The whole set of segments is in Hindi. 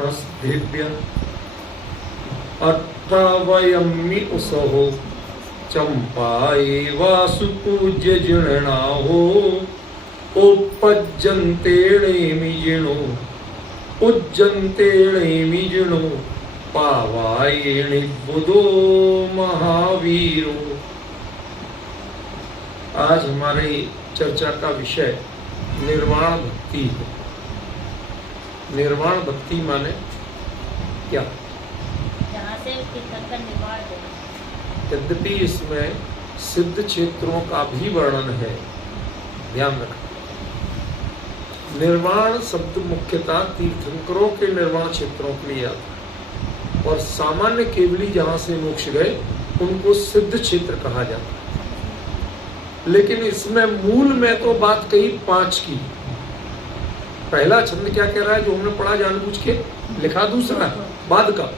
नमस्तेभ्य अट्ठावयम्मि उसहो चंपाये वासुपूज्य जिणाहो उपज्जन्तेणेमि जिणो उज्जन्तेणेमि जिणो पावायेणि बुधो महावीरो। आज हमारे चर्चा का विषय निर्वाण भक्ति है। निर्वाण भक्ति माने क्या? जहाँ से तीर्थंकर निर्वाण हो। यद्यपि इसमें सिद्ध क्षेत्रों का भी वर्णन है, ध्यान रखना। निर्वाण शब्द मुख्यतः तीर्थंकरों के निर्वाण क्षेत्रों के लिए आता है और सामान्य केवली जहाँ से मोक्ष गए उनको सिद्ध क्षेत्र कहा जाता है। लेकिन इसमें मूल में तो बात कही 5 की। पहला छंद क्या कह रहा है जो हमने पढ़ा जानबूझ के लिखा, दूसरा है बाद का,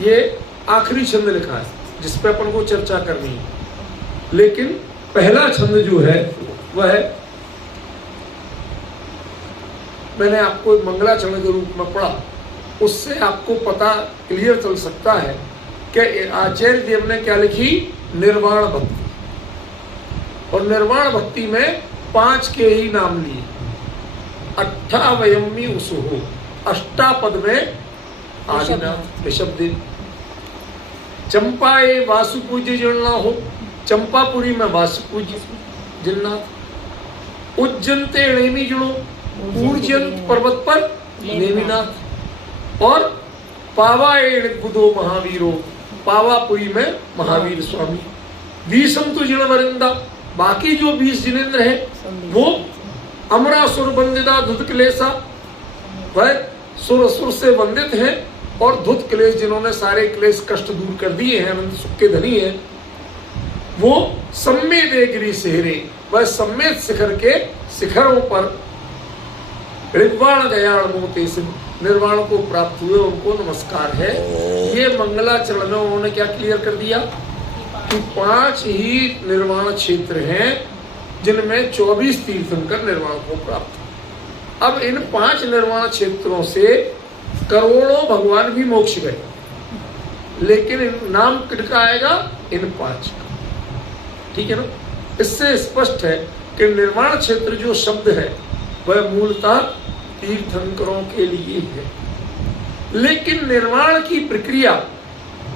ये आखिरी छंद लिखा है जिस पे अपन को चर्चा करनी है। लेकिन पहला छंद जो है वह मैंने आपको मंगलाचरण के रूप में पढ़ा, उससे आपको पता क्लियर चल सकता है कि आचार्य देव ने क्या लिखी, निर्वाण भक्ति। और निर्वाण भक्ति में 5 के ही नाम लिए। अट्ठावयम्मि उसहो, अष्टापद में आदिनाथ ऋषभदेव। चंपाए वासुपूज्य जिन्नाहो, चंपापुरी में वासुपूज्य जिन्नाथ। उज्जन्ते नेमि जिणो, ऊर्जंत पर्वत पर नेमिनाथ। और पावाए बुधो महावीरो, पावापुरी में महावीर स्वामी। 20 जिण वरिंदा, बाकी जो 20 जिनेन्द्र है वो अमरासुर वंदिता धुत क्लेशा, वह सुर से वंदित हैं और धुत क्लेश जिन्होंने सारे क्लेश कष्ट दूर कर दिए हैं, अनंत सुख के धनी हैं, वो सम्मेद गिरि सेहरे, वह सम्मेद शिखर के शिखरों पर ऋग्वाण गयाण मोते से निर्वाण को प्राप्त हुए, उनको नमस्कार है। ये मंगलाचरण में उन्होंने क्या क्लियर कर दिया कि 5 ही निर्वाण क्षेत्र हैं जिनमें 24 तीर्थंकर निर्वाण को प्राप्त। अब इन 5 निर्वाण क्षेत्रों से करोड़ों भगवान भी मोक्ष गए, लेकिन नाम किसका आएगा, इन 5 का। ठीक है ना? इससे स्पष्ट है कि निर्वाण क्षेत्र जो शब्द है वह मूलतः तीर्थंकरों के लिए है। लेकिन निर्वाण की प्रक्रिया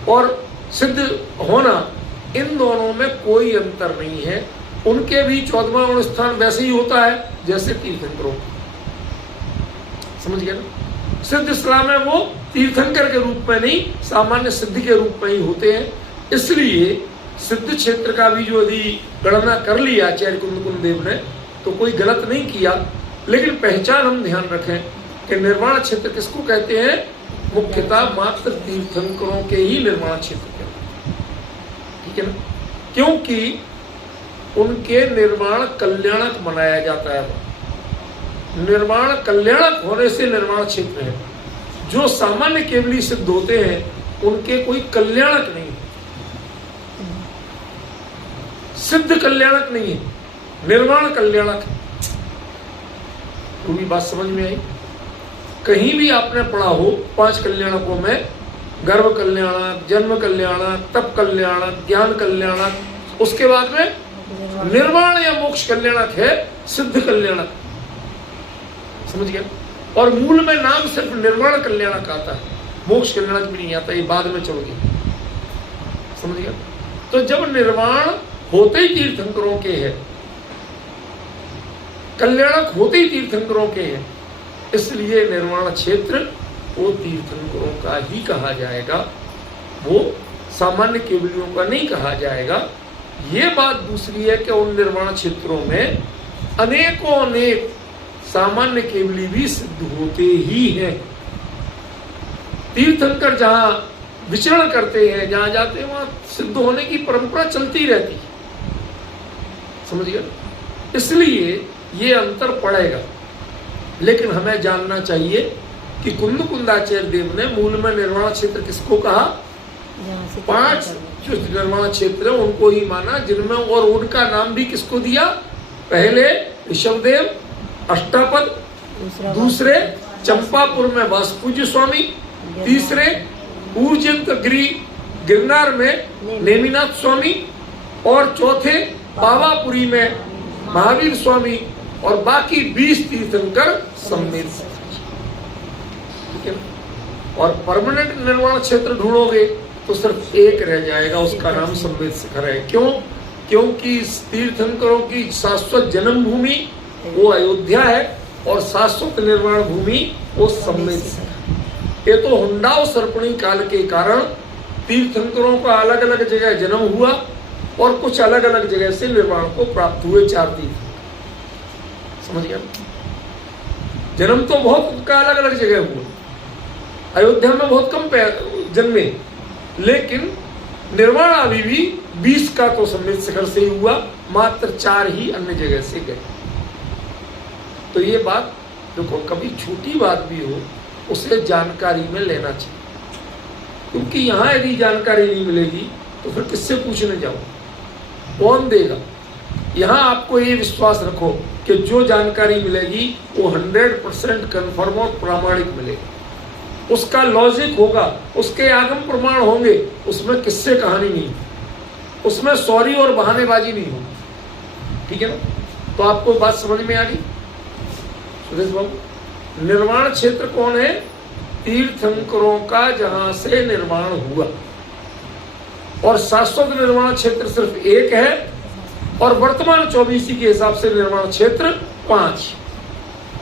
और सिद्ध होना, इन दोनों में कोई अंतर नहीं है। उनके भी 14वां अनुष्ठान वैसे ही होता है जैसे तीर्थंकरों। समझ गए ना? सिद्ध इस्लाम में वो तीर्थंकर के रूप में नहीं, सामान्य सिद्ध के रूप में ही होते हैं। इसलिए सिद्ध क्षेत्र का भी जो यदि गणना कर लिया आचार्य कुंद देव ने तो कोई गलत नहीं किया। लेकिन पहचान हम ध्यान रखें कि निर्वाण क्षेत्र किसको कहते हैं, मुख्यतः मात्र तीर्थंकरों के ही निर्वाण क्षेत्र कहते हैं। ठीक है ना? क्योंकि उनके निर्वाण कल्याणक मनाया जाता है। निर्वाण कल्याणक होने से निर्वाण क्षेत्र है। जो सामान्य केवली सिद्ध होते हैं उनके कोई कल्याणक नहीं है, सिद्ध कल्याणक नहीं है, निर्वाण कल्याणक है। पूरी बात समझ में आई? कहीं भी आपने पढ़ा हो 5 कल्याणकों में, गर्भ कल्याणक, जन्म कल्याणक, तप कल्याणक, ज्ञान कल्याणक, उसके बाद में निर्वाण या मोक्ष कल्याणक है, सिद्ध कल्याणक। समझ गया? और मूल में नाम सिर्फ निर्वाण कल्याणक आता है, मोक्ष कल्याणक भी नहीं आता, ये बाद में चल गया। समझ गया? तो जब निर्वाण होते ही तीर्थंकरों के है, कल्याणक होते ही तीर्थंकरों के हैं, इसलिए निर्वाण क्षेत्र वो तीर्थंकरों का ही कहा जाएगा, वो सामान्य केवलियों का नहीं कहा जाएगा। ये बात दूसरी है कि उन निर्वाण क्षेत्रों में अनेकों अनेक सामान्य केवली भी सिद्ध होते ही हैं। तीर्थंकर जहां विचरण करते हैं, जहां जाते हैं, वहां सिद्ध होने की परंपरा चलती रहती है। समझ गए? इसलिए ये अंतर पड़ेगा। लेकिन हमें जानना चाहिए कि कुंदाचार्य देव ने मूल में निर्वाण क्षेत्र किसको कहा, 5 जो निर्वाण क्षेत्र है उनको ही माना, जिनमें और उनका नाम भी किसको दिया, पहले ऋषभदेव अष्टापद, दूसरे चंपापुर में वासुपूज्य स्वामी, तीसरे ऊर्जंतगिरी गिरनार में नेमिनाथ स्वामी, और चौथे पावापुरी में महावीर स्वामी, और बाकी 20 तीर्थंकर सम्मिलित। ठीक है। और परमानेंट निर्वाण क्षेत्र ढूंढोगे तो सिर्फ एक रह जाएगा, उसका नाम सम्मिलित शिखर है। क्यों? क्योंकि तीर्थंकरों की शाश्वत जन्मभूमि वो अयोध्या है और शाश्वत निर्वाण भूमि वो सम्मिलित शिखर। ये तो हुंडाव सर्पणी काल के कारण तीर्थंकरों का अलग अलग जगह जन्म हुआ और कुछ अलग अलग जगह से निर्वाण को प्राप्त हुए 4 तीर्थ। समझ गया? जन्म तो बहुत का अलग अलग जगह हुआ, अयोध्या में बहुत कम जन्मे, लेकिन निर्वाण अभी भी 20 का तो सम्मिलित शिखर से ही हुआ, मात्र 4 ही अन्य जगह से गए। तो ये बात देखो, कभी छोटी बात भी हो उसे जानकारी में लेना चाहिए, क्योंकि यहाँ यदि जानकारी नहीं मिलेगी तो फिर किससे पूछने जाओ, कौन देगा? यहाँ आपको ये विश्वास रखो कि जो जानकारी मिलेगी वो 100% कन्फर्म और प्रामाणिक मिलेगी, उसका लॉजिक होगा, उसके आगम प्रमाण होंगे, उसमें किस्से कहानी नहीं, उसमें सॉरी और बहानेबाजी नहीं होगी। ठीक है ना? तो आपको बात समझ में आ गई सुरेश बाबू? निर्वाण क्षेत्र कौन है? तीर्थंकरों का जहां से निर्वाण हुआ, और शाश्वत निर्वाण क्षेत्र सिर्फ एक है, और वर्तमान 24 के हिसाब से निर्वाण क्षेत्र 5,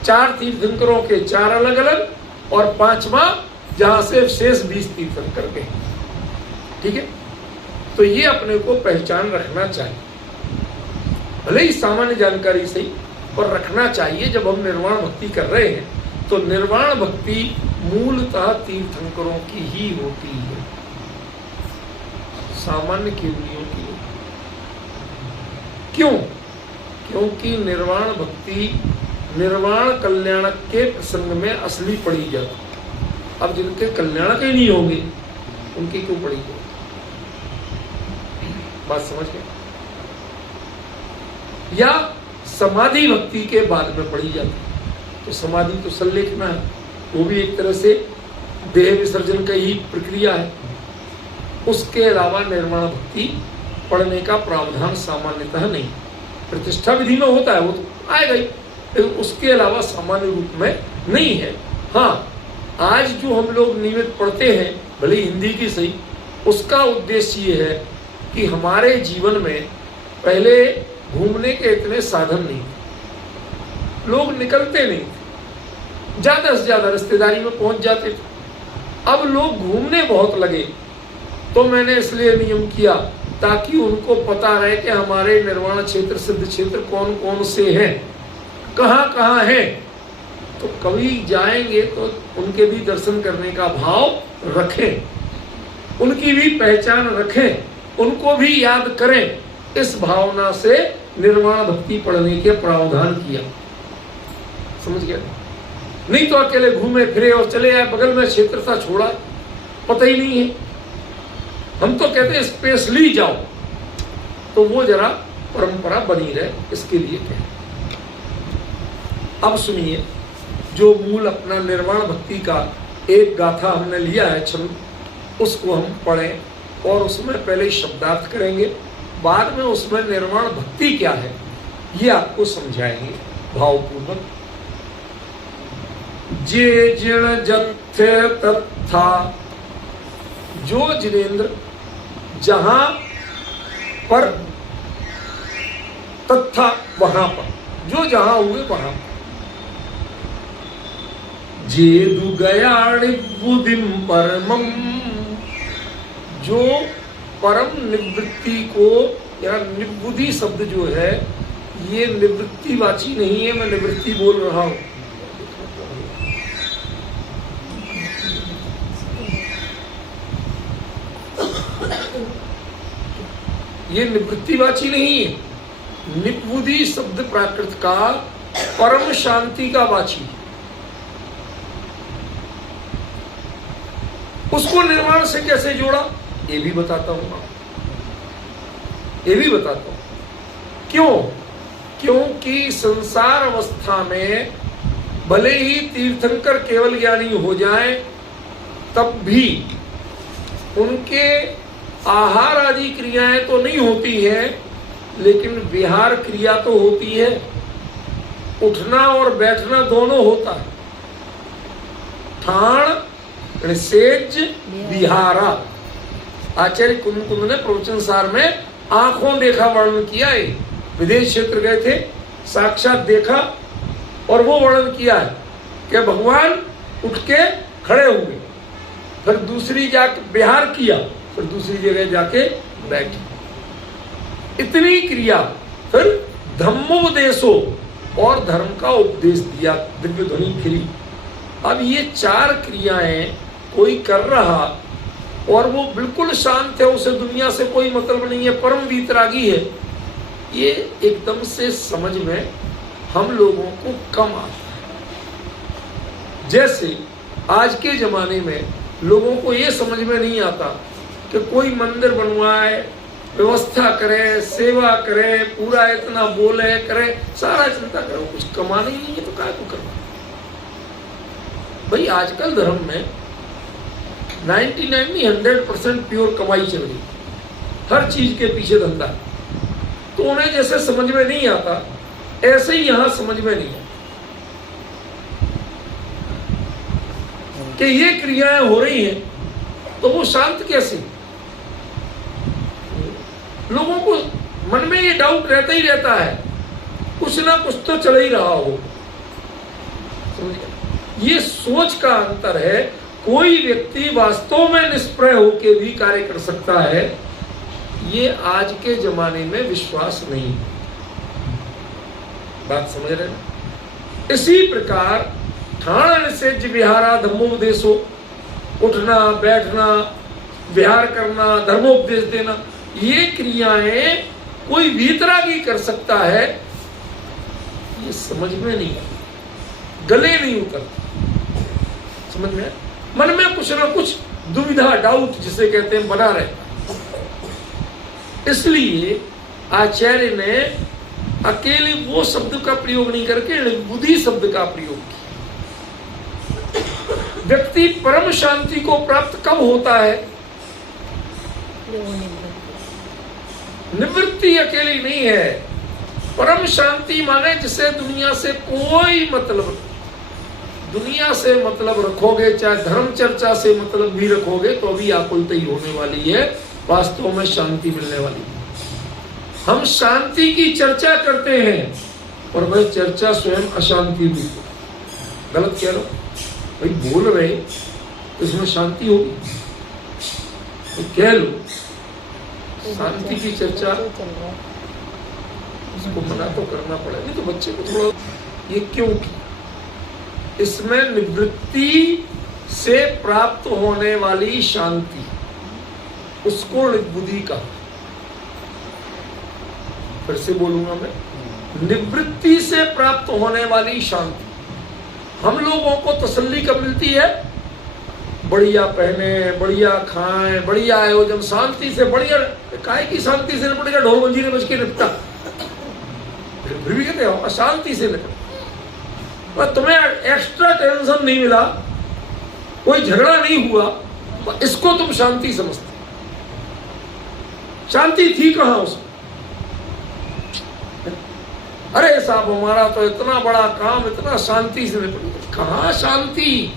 4 तीर्थंकरों के 4 अलग अलग, और 5वां जहां से शेष 20 तीर्थंकर गए। ठीक है? तो ये अपने को पहचान रखना चाहिए, भले ही सामान्य जानकारी से ही, पर रखना चाहिए। जब हम निर्वाण भक्ति कर रहे हैं तो निर्वाण भक्ति मूलतः तीर्थंकरों की ही होती है, सामान्य केवलियों की। क्यों? क्योंकि निर्वाण भक्ति निर्वाण कल्याणक के प्रसंग में असली पढ़ी जाती। अब जिनके कल्याणक ही नहीं होंगे उनकी क्यों पढ़ी जाती? बात समझ गए? या समाधि भक्ति के बाद में पढ़ी जाती, तो समाधि तो संलेखना है, वो भी एक तरह से देह विसर्जन का ही प्रक्रिया है। उसके अलावा निर्वाण भक्ति पढ़ने का प्रावधान सामान्यतः नहीं, प्रतिष्ठा विधि में होता है, वो तो आएगा ही, लेकिन उसके अलावा सामान्य रूप में नहीं है। हाँ, आज जो हम लोग नियमित पढ़ते हैं, भले हिंदी की सही, उसका उद्देश्य ये है कि हमारे जीवन में पहले घूमने के इतने साधन नहीं, लोग निकलते नहीं, ज्यादा से ज्यादा रिश्तेदारी में पहुंच जाते थे। अब लोग घूमने बहुत लगे, तो मैंने इसलिए नियम किया ताकि उनको पता रहे कि हमारे निर्वाण क्षेत्र सिद्ध क्षेत्र कौन कौन से हैं, कहाँ कहाँ हैं। तो कभी जाएंगे तो उनके भी दर्शन करने का भाव रखें, उनकी भी पहचान रखें, उनको भी याद करें। इस भावना से निर्वाण भक्ति पढ़ने के प्रावधान किया। समझ गया? नहीं तो अकेले घूमे फिरे और चले आए, बगल में क्षेत्र था छोड़ा, पता ही नहीं है। हम तो कहते हैं स्पेशली जाओ, तो वो जरा परंपरा बनी रहे, इसके लिए कहते। अब सुनिए, जो मूल अपना निर्वाण भक्ति का एक गाथा हमने लिया है छंद, उसको हम पढ़ें और उसमें पहले शब्दार्थ करेंगे, बाद में उसमें निर्वाण भक्ति क्या है ये आपको समझाएंगे भावपूर्वक। जे जिण जत्थे तत्था, जो जिनेन्द्र जहां पर, तत्था वहां पर, जो जहां हुए वहां पर। जेदु गयाणि बुद्धिम परमम, जो परम निवृत्ति को, या निवृत्ति शब्द जो है ये निवृत्तिवाची नहीं है, मैं निवृत्ति बोल रहा हूं। ये निवृत्तिवाची नहीं है, निवृत्ति शब्द प्राकृत का परम शांति का वाची है। उसको निर्वाण से कैसे जोड़ा ये भी बताता हूं, ये भी बताता हूं। क्यों? क्योंकि संसार अवस्था में भले ही तीर्थंकर केवल ज्ञानी हो जाएं, तब भी उनके आहार आदि क्रियाएं तो नहीं होती हैं, लेकिन विहार क्रिया तो होती है। उठना और बैठना दोनों होता है। ठाण सेज विहारा। आचार्य कुंद ने प्रवचन सार में आंखों देखा वर्णन किया है। विदेश क्षेत्र गए थे, साक्षात देखा और वो वर्णन किया है कि भगवान उठ के खड़े हुए, फिर दूसरी जाके विहार किया, फिर दूसरी जगह जाके बैठे। इतनी क्रिया, फिर धम्मोपदेशो और धर्म का उपदेश दिया, दिव्य ध्वनि फिरी। अब ये 4 क्रियाएं कोई कर रहा और वो बिल्कुल शांत है, उसे दुनिया से कोई मतलब नहीं है, परम वीतरागी है, ये एकदम से समझ में हम लोगों को कम आता है। जैसे आज के जमाने में लोगों को ये समझ में नहीं आता कि कोई मंदिर बनवाए, व्यवस्था करे, सेवा करे, पूरा इतना बोले करे, सारा चिंता करो, कुछ कमाना ही नहीं है तो क्या को करना। भाई आजकल धर्म में 99 नहीं 100% प्योर कमाई चल रही, हर चीज के पीछे धंधा। तो उन्हें जैसे समझ में नहीं आता, ऐसे ही यहां समझ में नहीं आता कि ये क्रियाएं हो रही हैं, तो वो शांत कैसे। लोगों को मन में ये डाउट रहता ही रहता है, कुछ ना कुछ तो चल ही रहा हो। ये सोच का अंतर है। कोई व्यक्ति वास्तव में निष्प्रय होकर भी कार्य कर सकता है, ये आज के जमाने में विश्वास नहीं। बात समझ रहे हैं? इसी प्रकार ठाण से विहारा धर्मोपदेशो, उठना बैठना, विहार करना, धर्मोपदेश देना, ये क्रियाएं कोई वीतरागी कर सकता है, ये समझ में नहीं आता, गले नहीं उतरता। समझ में? मन में कुछ ना कुछ दुविधा, डाउट जिसे कहते हैं, बना रहता। इसलिए आचार्य ने अकेले वो शब्द का प्रयोग नहीं करके बुद्धि शब्द का प्रयोग किया। व्यक्ति परम शांति को प्राप्त कब होता है? निवृत्ति अकेली नहीं है। परम शांति माने जिसे दुनिया से कोई मतलब, दुनिया से मतलब रखोगे, चाहे धर्म चर्चा से मतलब भी रखोगे, तो भी आकुलता ही होने वाली है, वास्तव में शांति मिलने वाली है। हम शांति की चर्चा करते हैं और वह चर्चा स्वयं अशांति भी। गलत कह लो भाई, बोल रहे तो इसमें शांति होगी, तो कह लो शांति की चर्चा, इसको मना तो करना पड़ेगा। नहीं तो बच्चे को थोड़ा ये क्यों की, इसमें निवृत्ति से प्राप्त होने वाली शांति, उसको बुद्धि का, फिर से बोलूंगा मैं, निवृत्ति से प्राप्त होने वाली शांति। हम लोगों को तसल्ली कब मिलती है? बढ़िया पहने, बढ़िया खाएं, बढ़िया आयोजन, शांति से। बढ़िया काहे की शांति से निपटेगा? ढोल मंजीरे बज के निपटा, फिर भी कहते हो अशांति से निपट। तुम्हें एक्स्ट्रा टेंशन नहीं मिला, कोई झगड़ा नहीं हुआ, इसको तुम शांति समझते। शांति थी कहां उसमें? अरे साहब हमारा तो इतना बड़ा काम, इतना शांति से निपट। कहां शांति?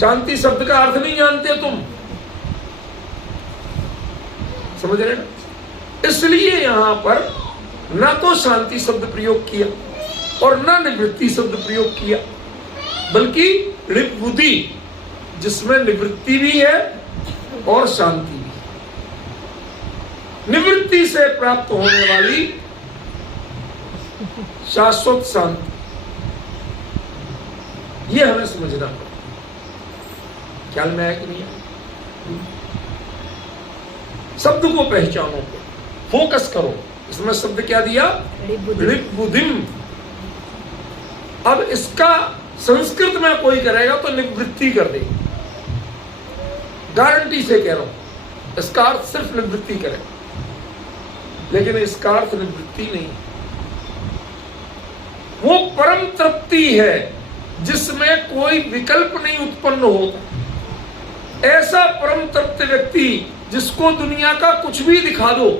शांति शब्द का अर्थ नहीं जानते तुम, समझ रहे ना? इसलिए यहां पर न तो शांति शब्द प्रयोग किया और न निवृत्ति शब्द प्रयोग किया, बल्कि बुद्धि, जिसमें निवृत्ति भी है और शांति भी। निवृत्ति से प्राप्त होने वाली शाश्वत शांति, यह हमें समझना पड़ेगा। ख्याल में आया कि नहीं आया? शब्द को पहचानो, फोकस करो। इसमें शब्द क्या दिया? बुद्धिम। अब इसका संस्कृत में कोई करेगा तो निवृत्ति कर देगा, गारंटी से कह रहा हूं। इसका अर्थ सिर्फ निवृत्ति करेगा, लेकिन इसका अर्थ निवृत्ति नहीं। वो परम तृप्ति है जिसमें कोई विकल्प नहीं उत्पन्न होता। ऐसा परम तृप्त व्यक्ति जिसको दुनिया का कुछ भी दिखा दो,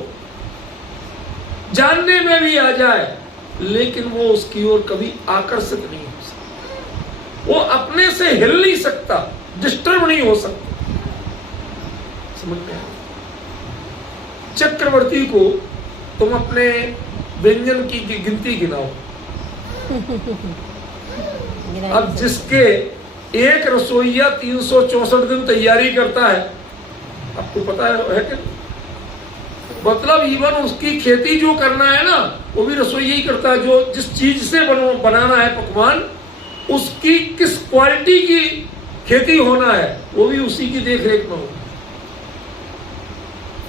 जानने में भी आ जाए, लेकिन वो उसकी ओर कभी आकर्षित नहीं हो सकता, वो अपने से हिल नहीं सकता, डिस्टर्ब नहीं हो सकता। समझ में आया? चक्रवर्ती को तुम अपने व्यंजन की गिनती गिनाओ। अब जिसके एक रसोइया 364 दिन तैयारी करता है, आपको पता है कि मतलब इवन उसकी खेती जो करना है ना, वो भी रसोइया ही करता है। जो जिस चीज से बनाना है पकवान, उसकी किस क्वालिटी की खेती होना है, वो भी उसी की देख रेख में हो।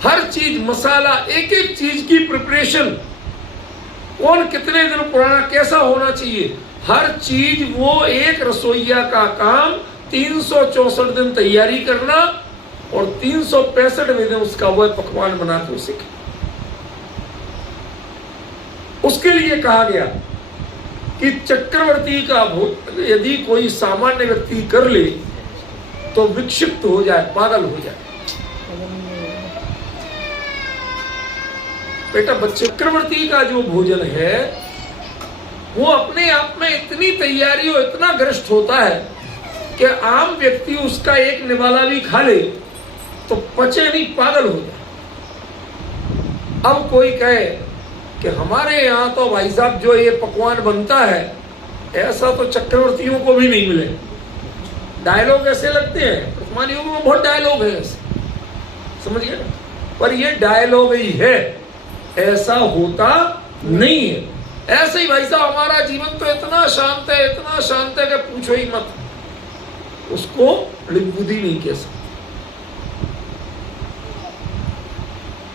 हर चीज, मसाला, एक एक चीज की प्रिपरेशन, कौन कितने दिन पुराना कैसा होना चाहिए, हर चीज वो एक रसोइया का काम 364 दिन तैयारी करना और 365वें दिन उसका वह पकवान बना के उसे खाना। उसके लिए कहा गया कि चक्रवर्ती का भोग यदि कोई सामान्य व्यक्ति कर ले तो विक्षिप्त हो जाए, पागल हो जाए। बेटा, चक्रवर्ती का जो भोजन है वो अपने आप में इतनी तैयारी और इतना गरिष्ठ होता है कि आम व्यक्ति उसका एक निवाला भी खा ले तो पचे नहीं, पागल हो जाए। अब कोई कहे कि हमारे यहाँ तो भाई साहब जो ये पकवान बनता है, ऐसा तो चक्रवर्तियों को भी नहीं मिले। डायलॉग ऐसे लगते हैं, वर्तमान युग में बहुत डायलॉग है ऐसे, समझ गए? पर ये डायलॉग ही है, ऐसा होता नहीं है। ऐसे ही भाई साहब हमारा जीवन तो इतना शांत है, इतना शांत है कि पूछो ही मत। उसको बुद्धि नहीं कह सकते।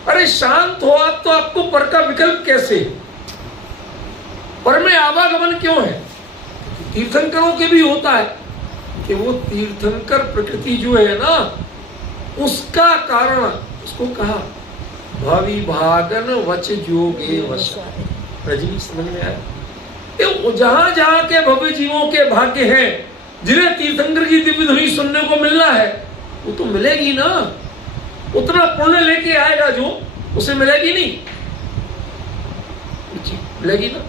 अरे शांत हो आप तो आपको पर का विकल्प कैसे? पर में आवागमन क्यों है? तीर्थंकरों के भी होता है कि वो तीर्थंकर प्रकृति जो है ना, उसका कारण उसको कहा भावी भागन वच जोगे वश। रजनी समझ में आया? जहां जहां के भव्य जीवों के भाग्य हैं, जिन्हें तीर्थंकर की दिव्य ध्वनि सुनने को मिलना है, वो तो मिलेगी ना। उतना पुण्य लेके आएगा जो, उसे मिलेगी नहीं, मिलेगी ना।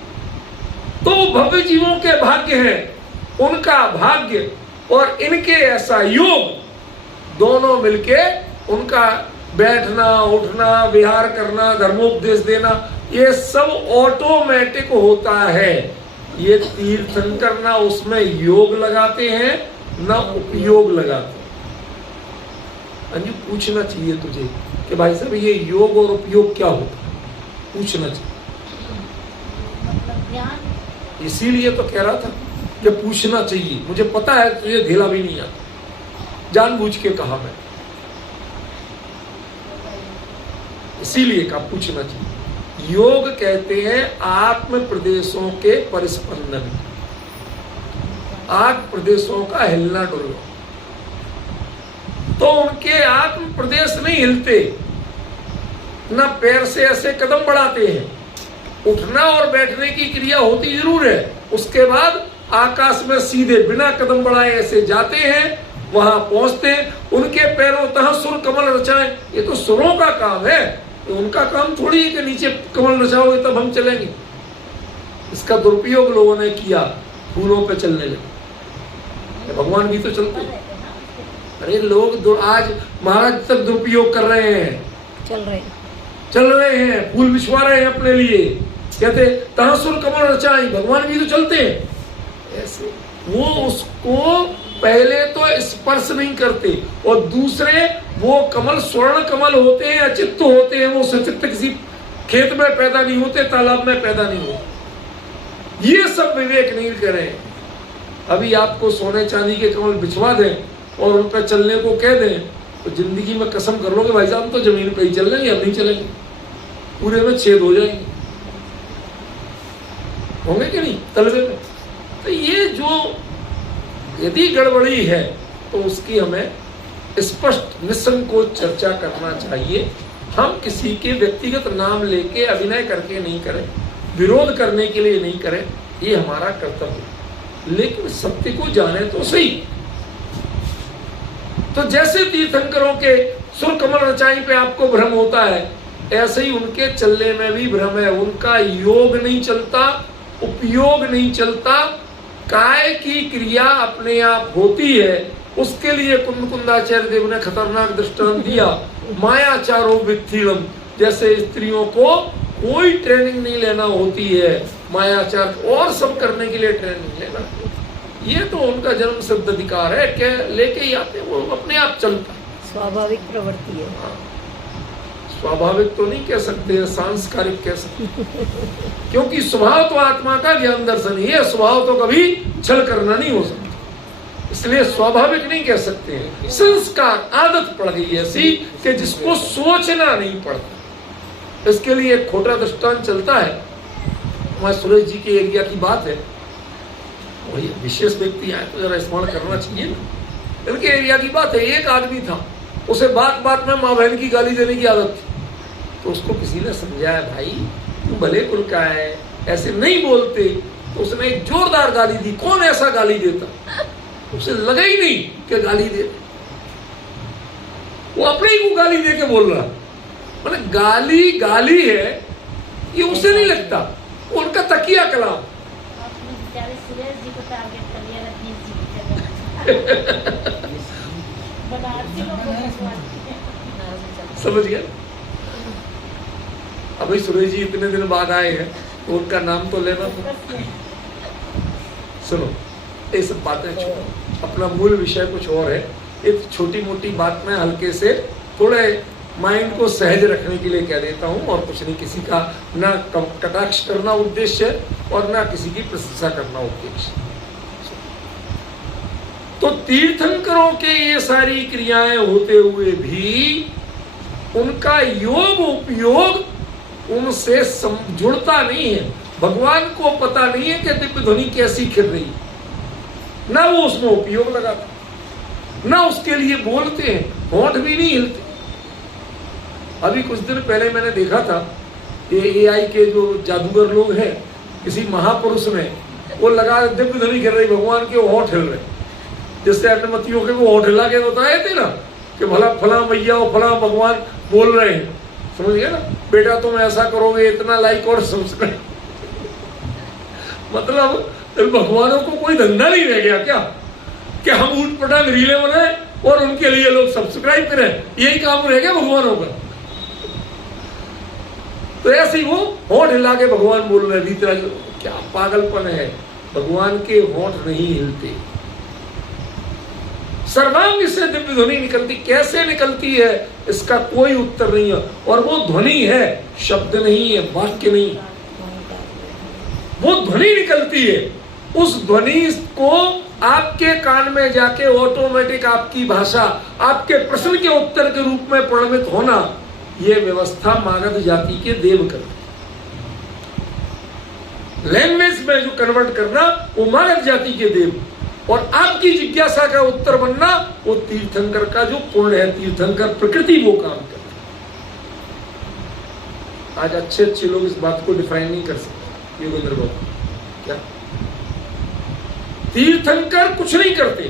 तो भव्य जीवों के भाग्य हैं, उनका भाग्य और इनके ऐसा योग, दोनों मिलके उनका बैठना, उठना, विहार करना, धर्मोपदेश देना, ये सब ऑटोमेटिक होता है। ये तीर्थंकर ना उसमें योग लगाते हैं ना उपयोग लगाते हैं। अंजू, पूछना चाहिए तुझे कि भाई साहब ये योग और उपयोग क्या होता है, पूछना चाहिए। इसीलिए तो कह रहा था कि पूछना चाहिए। मुझे पता है तुझे ढेला भी नहीं आता, जानबूझ के कहा मैं, इसीलिए कहा पूछना चाहिए। योग कहते हैं आत्म प्रदेशों के परिस्पंदन, आत्म प्रदेशों का हिलना डुलना। तो उनके आत्म प्रदेश नहीं हिलते, ना पैर से ऐसे कदम बढ़ाते हैं। उठना और बैठने की क्रिया होती जरूर है, उसके बाद आकाश में सीधे बिना कदम बढ़ाए ऐसे जाते हैं, वहां पहुंचते हैं। उनके पैरों तह सुर कमल रचाएं, ये तो सुरों का काम है, तो उनका काम थोड़ी है कि नीचे कमल रचाओगे तब हम चलेंगे। इसका दुरुपयोग लोगों ने किया, फूलों पे चलने लगे। भगवान भी तो चलते हैं। अरे लोग आज महाराज तक दुरुपयोग कर रहे हैं, चल रहे हैं, फूल बिछवा रहे हैं अपने लिए, कहते तहसुर कमल रचाई, भगवान भी तो चलते हैं ऐसे। वो उसको पहले तो स्पर्श नहीं करते, और दूसरे वो कमल स्वर्ण कमल होते हैं, अचित्त होते हैं, वो सचित्त किसी खेत में पैदा नहीं होते, तालाब में पैदा नहीं होते। ये सब विवेक नहीं करें। अभी आपको सोने चांदी के कमल बिछवा दें और उन पर चलने को कह दें तो जिंदगी में कसम कर लो कि भाई साहब तो जमीन पे ही चल रहे हैं, अब नहीं चलेंगे, पूरे में छेद हो जाएंगे, होंगे कि नहीं तलवे में। तो ये जो यदि गड़बड़ी है तो उसकी हमें स्पष्ट निसंकोच चर्चा करना चाहिए। हम किसी के व्यक्तिगत नाम लेके अभिनय करके नहीं करें, विरोध करने के लिए नहीं करें, ये हमारा कर्तव्य। लेकिन सत्य को जाने तो सही। तो जैसे तीर्थंकरों के सुर कमल रचाई पे आपको भ्रम होता है, ऐसे ही उनके चलने में भी भ्रम है। उनका योग नहीं चलता, उपयोग नहीं चलता, काय की क्रिया अपने आप होती है। उसके लिए कुंदाचार्य देव ने खतरनाक दृष्टांत दिया, मायाचारो वित्थीलम। जैसे स्त्रियों को कोई ट्रेनिंग नहीं लेना होती है, मायाचार और सब करने के लिए ट्रेनिंग लेना, ये तो उनका जन्म सिद्ध अधिकार है कि लेके ही आते, वो अपने आप चलता है, स्वाभाविक प्रवृत्ति है। हाँ। स्वाभाविक तो नहीं कह सकते, सांस्कारिक कह सकते, क्योंकि स्वभाव तो आत्मा का ज्ञान दर्शन ही है, स्वभाव तो कभी छल करना नहीं हो सकता, इसलिए स्वाभाविक नहीं कह सकते हैं। संस्कार, आदत पड़ गई ऐसी कि जिसको सोचना नहीं पड़ता। इसके लिए एक खोटा दृष्टांत चलता है, हमारे सुरेश जी के एरिया की बात है, वही विशेष व्यक्ति आए तो जरा स्मरण करना चाहिए ना। इनके एरिया की बात है, एक आदमी था, उसे बात बात में माँ बहन की गाली देने की आदत थी। तो उसको किसी ने समझाया, भाई तू भले कुल का है, ऐसे नहीं बोलते। तो उसने एक जोरदार गाली दी। कौन ऐसा गाली देता? उसे लगा ही नहीं कि गाली दे, वो अपने ही को गाली दे के बोल रहा। मतलब गाली गाली है, ये उसे नहीं लगता, वो उनका तकिया कलाम। आपने बेचारे सुरेश जी को टारगेट कर लिया, रजनीश जी की जगह। बनारसी लोगों को समझ गया? अभी सुरेश जी इतने दिन बाद आए हैं तो उनका नाम तो लेना। सुनो, ये सब बातें छोड़ो, अपना मूल विषय कुछ और है। एक छोटी मोटी बात में हल्के से थोड़े माइंड को सहज रखने के लिए कह देता हूँ, और कुछ नहीं। किसी का ना कटाक्ष करना उद्देश्य है और ना किसी की प्रशंसा करना उद्देश्य। तो तीर्थंकरों के ये सारी क्रियाएं होते हुए भी उनका योग उपयोग उनसे जुड़ता नहीं है। भगवान को पता नहीं है कि दिव्य ध्वनि कैसी खिल रही, ना वो उसमें उपयोग लगाता, ना उसके लिए बोलते हैं, होंठ भी नहीं हिलते। अभी कुछ दिन पहले मैंने देखा था, ये AI के जो जादूगर लोग हैं, किसी महापुरुष ने वो लगा दिव्य ध्वनि कर रही, भगवान के होंठ हिल रहे। जैसे अन्नमतियों के वो होंठ हिला के बताए थे ना कि भला फला मैया और फला भगवान बोल रहे हैं, समझ गए ना, बेटा तुम ऐसा करोगे, इतना लाइक और सब्सक्राइब। मतलब भगवानों को कोई धंधा नहीं रह गया क्या कि हम ऊट पटांग रीले बनाए और उनके लिए लोग सब्सक्राइब करें, यही काम रह गया भगवानों का। तो ऐसे ही वो होंठ हिला के भगवान बोल रहे, भीतर क्या पागलपन है। भगवान के होंठ नहीं हिलते, सर्वांग से दिव्य ध्वनि निकलती। कैसे निकलती है इसका कोई उत्तर नहीं है, और वो ध्वनि है, शब्द नहीं है, वाक्य नहीं, वो ध्वनि निकलती है। उस ध्वनि को आपके कान में जाके ऑटोमेटिक आपकी भाषा, आपके प्रश्न के उत्तर के रूप में परिणमित होना, यह व्यवस्था मागध जाति के देव करते। लैंग्वेज में जो कन्वर्ट करना वो मागध जाति के देव, और आपकी जिज्ञासा का उत्तर बनना वो तीर्थंकर का जो पुण्य है। तीर्थंकर प्रकृति वो काम करती। आज अच्छे अच्छे लोग इस बात को डिफाइन नहीं कर सकते। योगेंद्र बाबू क्या तीर्थंकर कुछ नहीं करते,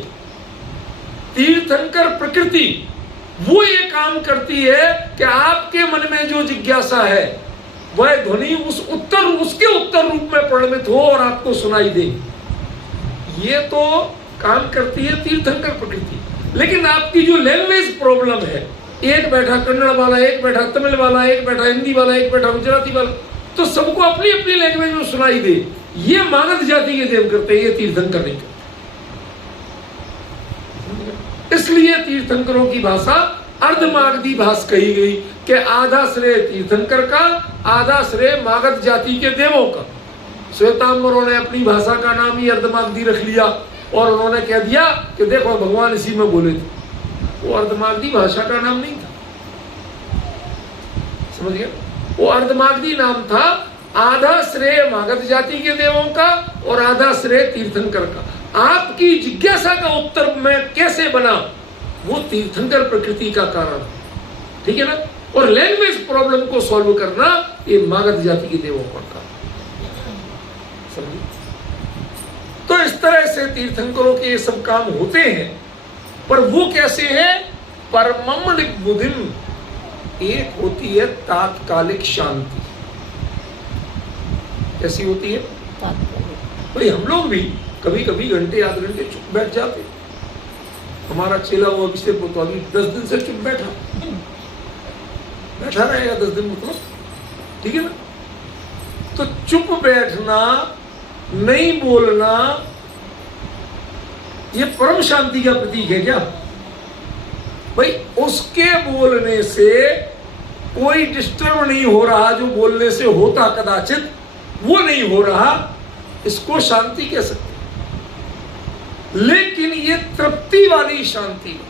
तीर्थंकर प्रकृति वो ये काम करती है कि आपके मन में जो जिज्ञासा है वह ध्वनि उसके उत्तर रूप में परिणमित हो और आपको सुनाई दे। ये तो काम करती है तीर्थंकर प्रकृति। लेकिन आपकी जो लैंग्वेज प्रॉब्लम है, एक बैठा कन्नड़ वाला, एक बैठा तमिल वाला, एक बैठा हिंदी वाला, एक बैठा गुजराती वाला, तो सबको अपनी अपनी लैंग्वेज में सुनाई दे, ये मागध जाति के देव करते हैं, ये तीर्थंकर नहीं करते। इसलिए तीर्थंकरों की भाषा अर्धमागधी भाषा कही गई कि आधा श्रेय तीर्थंकर का, आधा श्रेय मागध जाति के देवों का। श्वेतांबरों ने अपनी भाषा का नाम ही अर्धमागधी रख लिया और उन्होंने कह दिया कि देखो भगवान इसी में बोले थे। वो अर्धमागधी भाषा का नाम नहीं था, समझ गए? वो अर्धमागधी नाम था, आधा श्रेय मागध जाति के देवों का और आधा श्रेय तीर्थंकर का। आपकी जिज्ञासा का उत्तर में कैसे बना, वो तीर्थंकर प्रकृति का कारण, ठीक है ना। और लैंग्वेज प्रॉब्लम को सॉल्व करना ये मागध जाति के देवों का काम, समझिए। तो इस तरह से तीर्थंकरों के ये सब काम होते हैं, पर वो कैसे हैं? परमम बुद्धिम, एक होती है तात्कालिक शांति। कैसी होती है? भाई हम लोग भी कभी कभी घंटे आधे घंटे चुप बैठ जाते। हमारा चेला वो अभी से तो अभी 10 दिन से चुप बैठा रहेगा 10 दिन, मतलब ठीक है ना। तो चुप बैठना, नहीं बोलना, ये परम शांति का प्रतीक है क्या? भाई उसके बोलने से कोई डिस्टर्ब नहीं हो रहा, जो बोलने से होता कदाचित वो नहीं हो रहा, इसको शांति कह सकते। लेकिन ये तृप्ति वाली शांति,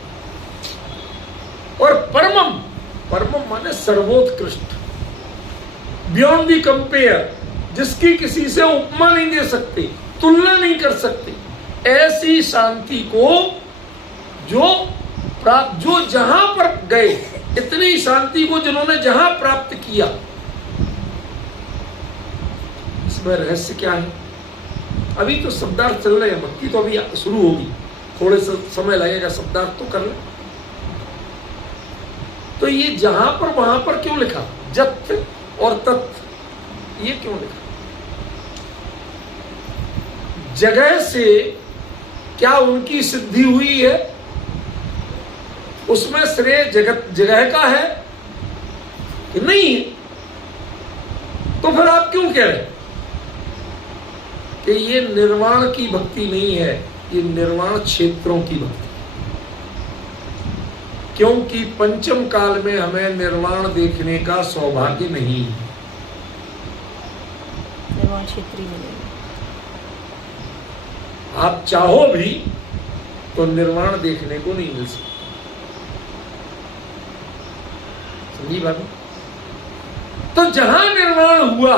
और परमम, परमम माने सर्वोत्कृष्ट, बियॉन्ड दी कंपेयर, जिसकी किसी से उपमा नहीं दे सकते, तुलना नहीं कर सकते, ऐसी शांति को जो जहां पर गए, इतनी शांति को जिन्होंने जहां प्राप्त किया, इसमें रहस्य क्या है? अभी तो शब्दार्थ चल रहे हैं, भक्ति तो अभी शुरू होगी, थोड़े से समय लगेगा, शब्दार्थ तो कर ले। तो ये जहां पर वहां पर क्यों लिखा? जत और तत्, ये क्यों लिखा? जगह से क्या उनकी सिद्धि हुई है? उसमें श्रेय जगह का है कि नहीं है? तो फिर आप क्यों कह रहे कि ये निर्वाण की भक्ति नहीं है, ये निर्वाण क्षेत्रों की भक्ति? क्योंकि पंचम काल में हमें निर्वाण देखने का सौभाग्य नहीं है। निर्वाण क्षेत्र में आप चाहो भी तो निर्वाण देखने को नहीं मिल सकता। समझी बात? तो जहां निर्वाण हुआ,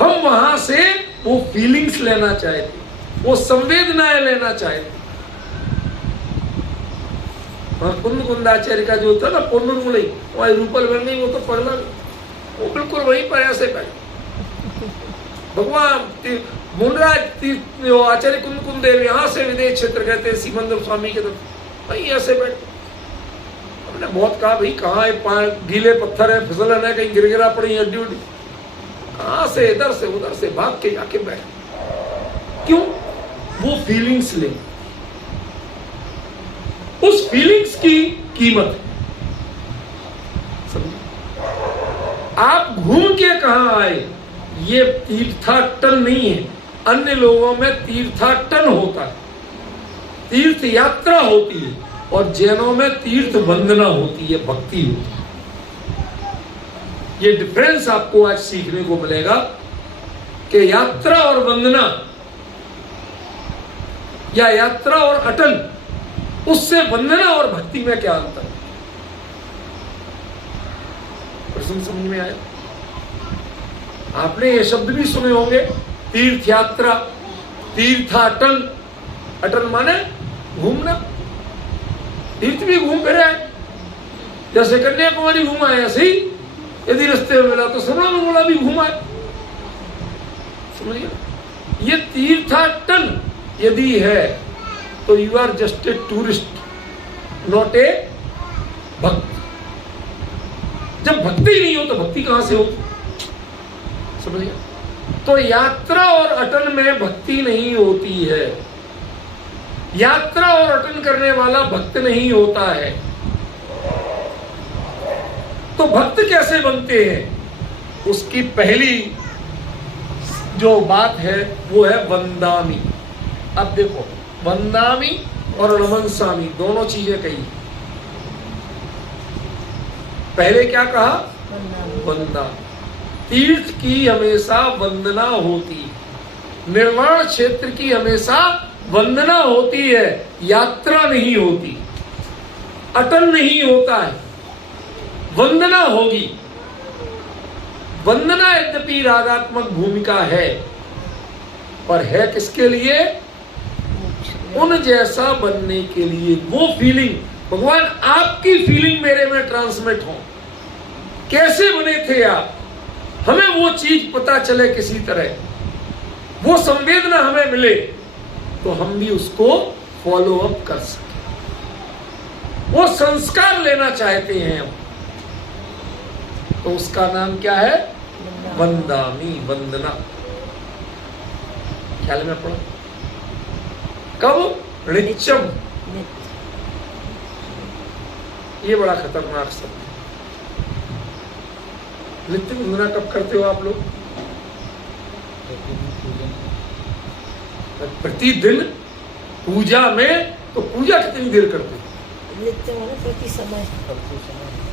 हम वहां से वो फीलिंग्स लेना चाहते, वो संवेदनाएं लेना चाहते। और कुंदाचार्य का जो था ना पुनर्मुलई, वही रूपल बन गई, वो तो पगला, वो बिल्कुल वहीं पर ऐसे बैठे। भगवान मुनराज आचार्य कुंद देव यहां से विदेश क्षेत्र कहते हैं सिमंदर स्वामी के तरफ, वहीं ऐसे बैठे। हमने बहुत कहा भाई कहाँ है, गीले पत्थर है, फिसलन है, कहीं गिर गिरा पड़ी हड्डी उड्डी, कहां से इधर से उधर से भाग के जाके बैठे। क्यों? वो फीलिंग्स ले, उस फीलिंग्स की कीमत है। समझे? आप घूम के कहां आए, ये तीर्थाटन नहीं है। अन्य लोगों में तीर्थाटन होता है, तीर्थ यात्रा होती है, और जैनों में तीर्थ वंदना होती है, भक्ति होती है। ये डिफरेंस आपको आज सीखने को मिलेगा कि यात्रा और वंदना, या यात्रा और अटन, उससे वंदना और भक्ति में क्या अंतर है? प्रश्न समझ में आया? आपने ये शब्द भी सुने होंगे, तीर्थ यात्रा, तीर्थाटन। अटन माने घूमना, तीर्थ भी घूम फिर आए, जैसे कन्याकुमारी घूमा है, ऐसे ही यदि रास्ते में मिला तो सर्वमंगला भी घूमा है। समझिए, ये तीर्थाटन यदि है तो you are just a tourist, not a bhakt. जब भक्ति नहीं हो तो भक्ति कहां से होगी? समझिए, तो यात्रा और अटन में भक्ति नहीं होती है। यात्रा और अटन करने वाला भक्त नहीं होता है। तो भक्त कैसे बनते हैं? उसकी पहली जो बात है वो है वंदामी। अब देखो, वंदामी और नमनसामी दोनों चीजें कही। पहले क्या कहा? वंदा। तीर्थ की हमेशा वंदना होती है, निर्वाण क्षेत्र की हमेशा वंदना होती है, यात्रा नहीं होती, अटन नहीं होता है, वंदना होगी। वंदना यद्यपि रागात्मक भूमिका है, पर है किसके लिए? उन जैसा बनने के लिए। वो फीलिंग, भगवान आपकी फीलिंग मेरे में ट्रांसमिट हो। कैसे बने थे आप, हमें वो चीज पता चले, किसी तरह वो संवेदना हमें मिले तो हम भी उसको फॉलो अप कर सके। वो संस्कार लेना चाहते हैं हम, तो उसका नाम क्या है? वंदामी, वंदना। ख्याल में पड़ा? कब? ऋचम। ये बड़ा खतरनाक शब्द है। नित्य वंदना कब करते हो आप लोग? प्रतिदिन पूजा में। तो पूजा कितनी देर करते हो? प्रति समय।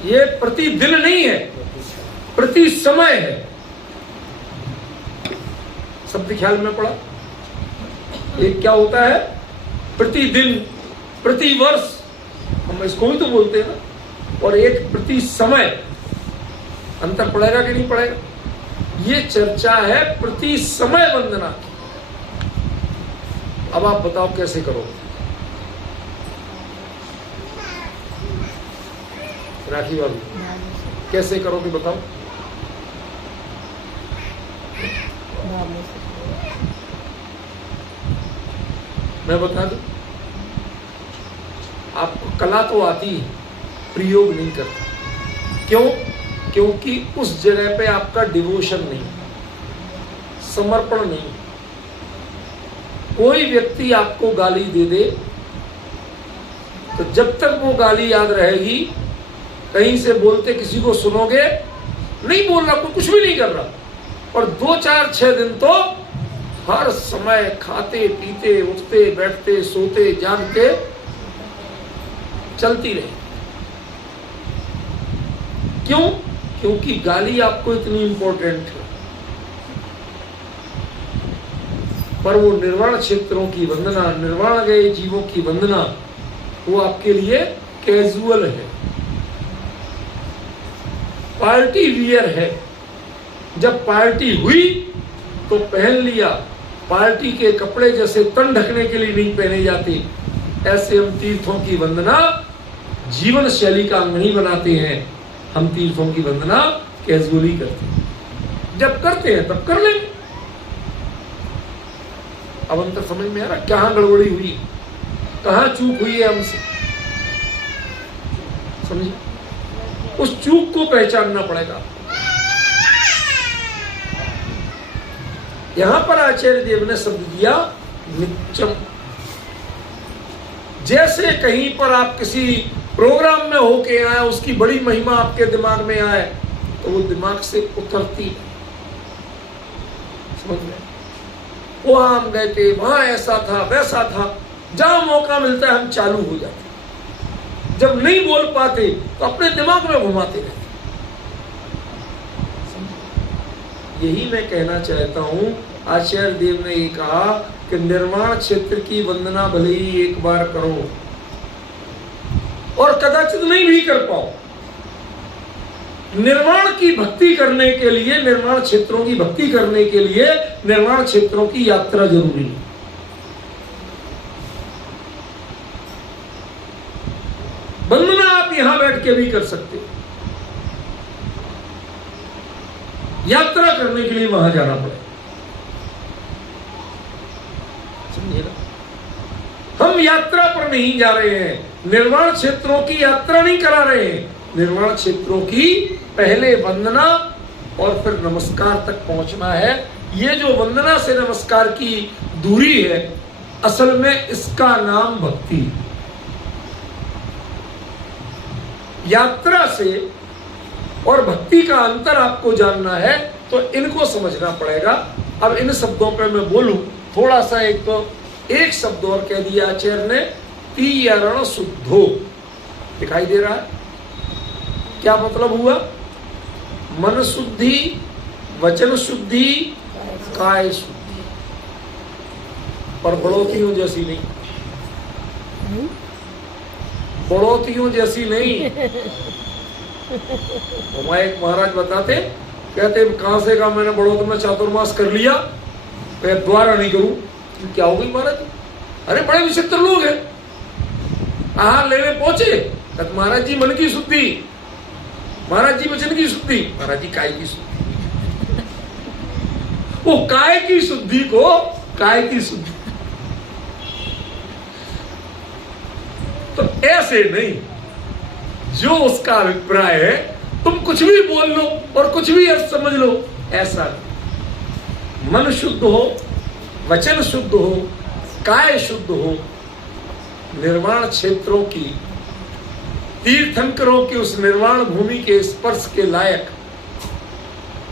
ये प्रतिदिन नहीं है, प्रति समय है। शब्द ख्याल में पड़ा? एक क्या होता है? प्रतिदिन, प्रति वर्ष, हम इसको भी तो बोलते हैं ना। और एक प्रति समय। अंतर पड़ेगा कि नहीं पड़ेगा? ये चर्चा है प्रति समय वंदना की। अब आप बताओ कैसे करोगे? राखी बाबू, कैसे करोगे बताओ? मैं बता दूं, आपको कला तो आती है, प्रयोग नहीं करते। क्यों? क्योंकि उस जगह पे आपका डिवोशन नहीं, समर्पण नहीं। कोई व्यक्ति आपको गाली दे दे तो जब तक वो गाली याद रहेगी, कहीं से बोलते किसी को सुनोगे, नहीं बोल रहा, कोई कुछ भी नहीं कर रहा, और 2, 4, 6 दिन तो हर समय खाते पीते उठते बैठते सोते जागते चलती रहे। क्यों? क्योंकि गाली आपको इतनी इंपॉर्टेंट है। पर वो निर्वाण क्षेत्रों की वंदना, निर्वाण गए जीवों की वंदना, वो आपके लिए कैजुअल है, पार्टी वियर है। जब पार्टी हुई तो पहन लिया। पार्टी के कपड़े जैसे तन ढकने के लिए नहीं पहने जाते, ऐसे हम तीर्थों की वंदना जीवन शैली का अंग नहीं बनाते हैं। हम तीर्थों की वंदना कैजुअली करते हैं। जब करते हैं तब कर लेंगे। अब अंतर समझ में आ रहा? कहां गड़बड़ी हुई, कहां चूक हुई है हमसे? समझिए, उस चूक को पहचानना पड़ेगा। यहां पर आचार्य देव ने शब्द दिया नित्यम। जैसे कहीं पर आप किसी प्रोग्राम में होके आए, उसकी बड़ी महिमा आपके दिमाग में आए, तो वो दिमाग से उतरती है। समझ में? वो हम गए थे, वहां ऐसा था वैसा था, जहां मौका मिलता है हम चालू हो जाते। जब नहीं बोल पाते तो अपने दिमाग में घुमाते रहते। यही मैं कहना चाहता हूं। आचार्य देव ने ये कहा कि निर्वाण क्षेत्र की वंदना भले ही एक बार करो, और कदाचित नहीं भी कर पाओ। निर्वाण की भक्ति करने के लिए, निर्वाण क्षेत्रों की भक्ति करने के लिए निर्वाण क्षेत्रों की यात्रा जरूरी है। वंदना आप यहां बैठ के भी कर सकते हो, यात्रा करने के लिए वहां जाना पड़ेगा। समझिएगा, हम यात्रा पर नहीं जा रहे हैं, निर्वाण क्षेत्रों की यात्रा नहीं करा रहे हैं। निर्वाण क्षेत्रों की पहले वंदना और फिर नमस्कार तक पहुंचना है। ये जो वंदना से नमस्कार की दूरी है, असल में इसका नाम भक्ति है। यात्रा से और भक्ति का अंतर आपको जानना है तो इनको समझना पड़ेगा। अब इन शब्दों पे मैं बोलूं थोड़ा सा, एक शब्द और कह दिया आचार्य ने, तीयरण शुद्धो। दिखाई दे रहा है? क्या मतलब हुआ? मन शुद्धि, वचन शुद्धि, काय शुद्धि। पर बढ़ोतियों जैसी नहीं, बढ़ोतियों जैसी नहीं। एक महाराज बताते, कहते कहां से कहा मैंने बढ़ोतरी में चातुर्मास कर लिया, द्वारा नहीं करूं। क्या हो गई महाराज? अरे बड़े विचित्र लोग हैं। आहार लेने पहुंचे, महाराज जी मन की शुद्धि, महाराज जी वचन की शुद्धि, महाराज जी काय की शुद्धि। वो काय की शुद्धि को काय की शुद्धि, तो ऐसे नहीं, जो उसका अभिप्राय है तुम कुछ भी बोल लो और कुछ भी अर्थ समझ लो, ऐसा नहीं। मन शुद्ध हो, वचन शुद्ध हो, काय शुद्ध हो, निर्वाण क्षेत्रों की, तीर्थंकरों की उस निर्वाण भूमि के स्पर्श के लायक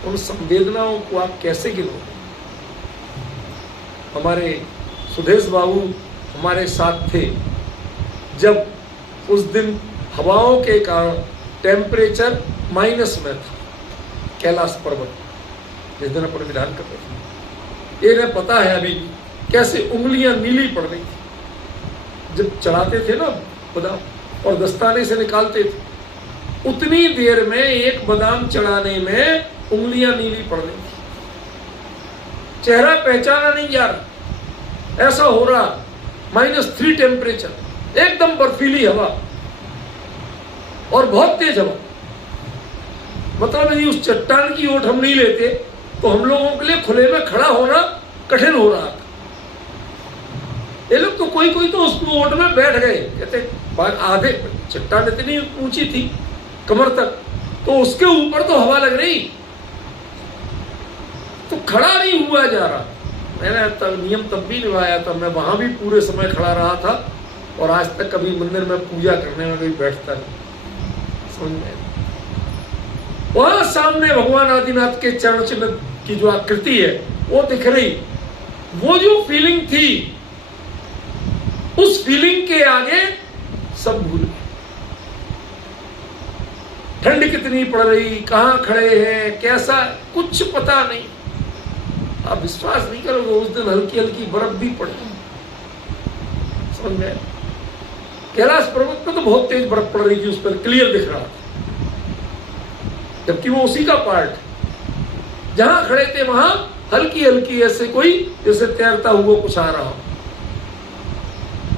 उन संवेदनाओं को आप कैसे गिनोगे? हमारे सुदेश बाबू हमारे साथ थे जब उस दिन हवाओं के कारण टेम्परेचर माइनस में था, कैलाश पर्वत जिस दिन अपन विधान कर रहे थे। ये न पता है अभी कैसे उंगलियां नीली पड़ रही थी जब चढ़ाते थे ना बादाम और दस्ताने से निकालते थे, उतनी देर में एक बादाम चढ़ाने में उंगलियां नीली पड़ रही थी, चेहरा पहचाना नहीं जा रहा, ऐसा हो रहा। -3 टेम्परेचर, एकदम बर्फीली हवा और बहुत तेज हवा। मतलब यदि उस चट्टान की ओट हम नहीं लेते तो हम लोगों के लिए खुले में खड़ा होना कठिन हो रहा था। ये लोग तो कोई कोई तो उस ओट में बैठ गए, कहते आधे, चट्टान इतनी ऊंची थी कमर तक, तो उसके ऊपर तो हवा लग रही, तो खड़ा नहीं हुआ जा रहा। मैंने तब नियम तब भी निभाया था, मैं वहां भी पूरे समय खड़ा रहा था और आज तक कभी मंदिर में पूजा करने में कभी बैठता नहीं। समझ में? वहां सामने भगवान आदिनाथ के चरण चिन्ह की जो आकृति है वो दिख रही, वो जो फीलिंग थी उस फीलिंग के आगे सब भूल गए। ठंड कितनी पड़ रही, कहां खड़े हैं, कैसा, कुछ पता नहीं। आप विश्वास नहीं करोगे, उस दिन हल्की हल्की बर्फ भी पड़ी। समझ में? कैलाश पर्वत पर तो बहुत तेज बर्फ पड़ रही थी, उस पर क्लियर दिख रहा था, जबकि वो उसी का पार्ट। जहां खड़े थे वहां हल्की हल्की ऐसे कोई जैसे तैरता हुआ कुछ आ रहा हो।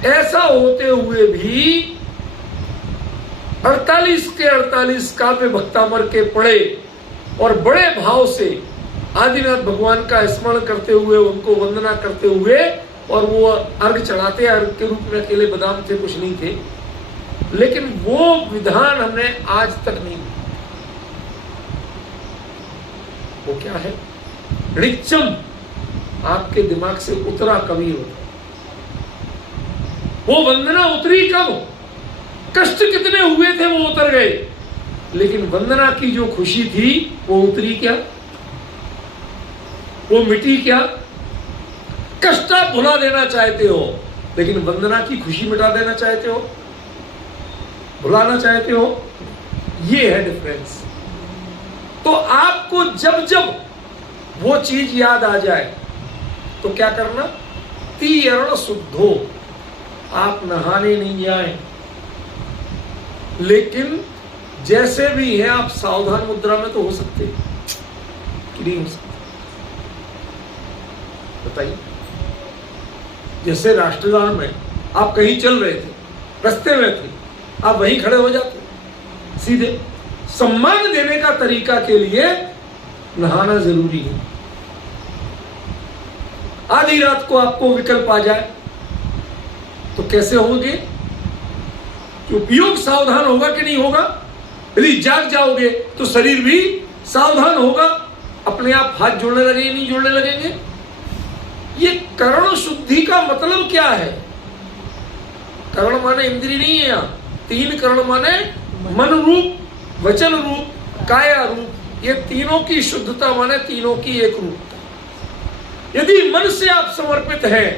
ऐसा होते हुए भी 48 के 48 काव्य भक्तामर के पढ़े और बड़े भाव से आदिनाथ भगवान का स्मरण करते हुए, उनको वंदना करते हुए, और वो अर्घ चढ़ाते, अर्घ के रूप में अकेले बादाम थे, कुछ नहीं थे, लेकिन वो विधान हमने आज तक नहीं। वो क्या है? ऋचम आपके दिमाग से उतरा कभी होता, वो वंदना उतरी कब? कष्ट कितने हुए थे वो उतर गए, लेकिन वंदना की जो खुशी थी वो उतरी क्या? वो मिटी क्या? कष्ट आप भुला देना चाहते हो, लेकिन वंदना की खुशी मिटा देना चाहते हो, भुलाना चाहते हो। ये है डिफरेंस। तो आपको जब जब वो चीज याद आ जाए तो क्या करना? तीर्ण शुद्धो, आप नहाने नहीं जाएं, लेकिन जैसे भी है आप सावधान मुद्रा में तो हो सकते कि नहीं हो सकते? बताइए। जैसे राष्ट्रगान में आप कहीं चल रहे थे, रास्ते में थे, आप वहीं खड़े हो जाते सीधे। सम्मान देने का तरीका के लिए नहाना जरूरी है। आधी रात को आपको विकल्प आ जाए तो कैसे होंगे? उपयोग सावधान होगा कि नहीं होगा? यदि जाग जाओगे तो शरीर भी सावधान होगा, अपने आप हाथ जोड़ने लगेंगे, नहीं जोड़ने लगेंगे। ये कर्ण शुद्धि का मतलब क्या है? कर्ण माने इंद्रिय नहीं है यहाँ, 3 कर्ण माने मन रूप, वचन रूप, काया रूप। ये तीनों की शुद्धता माने तीनों की एक रूपता। यदि मन से आप समर्पित हैं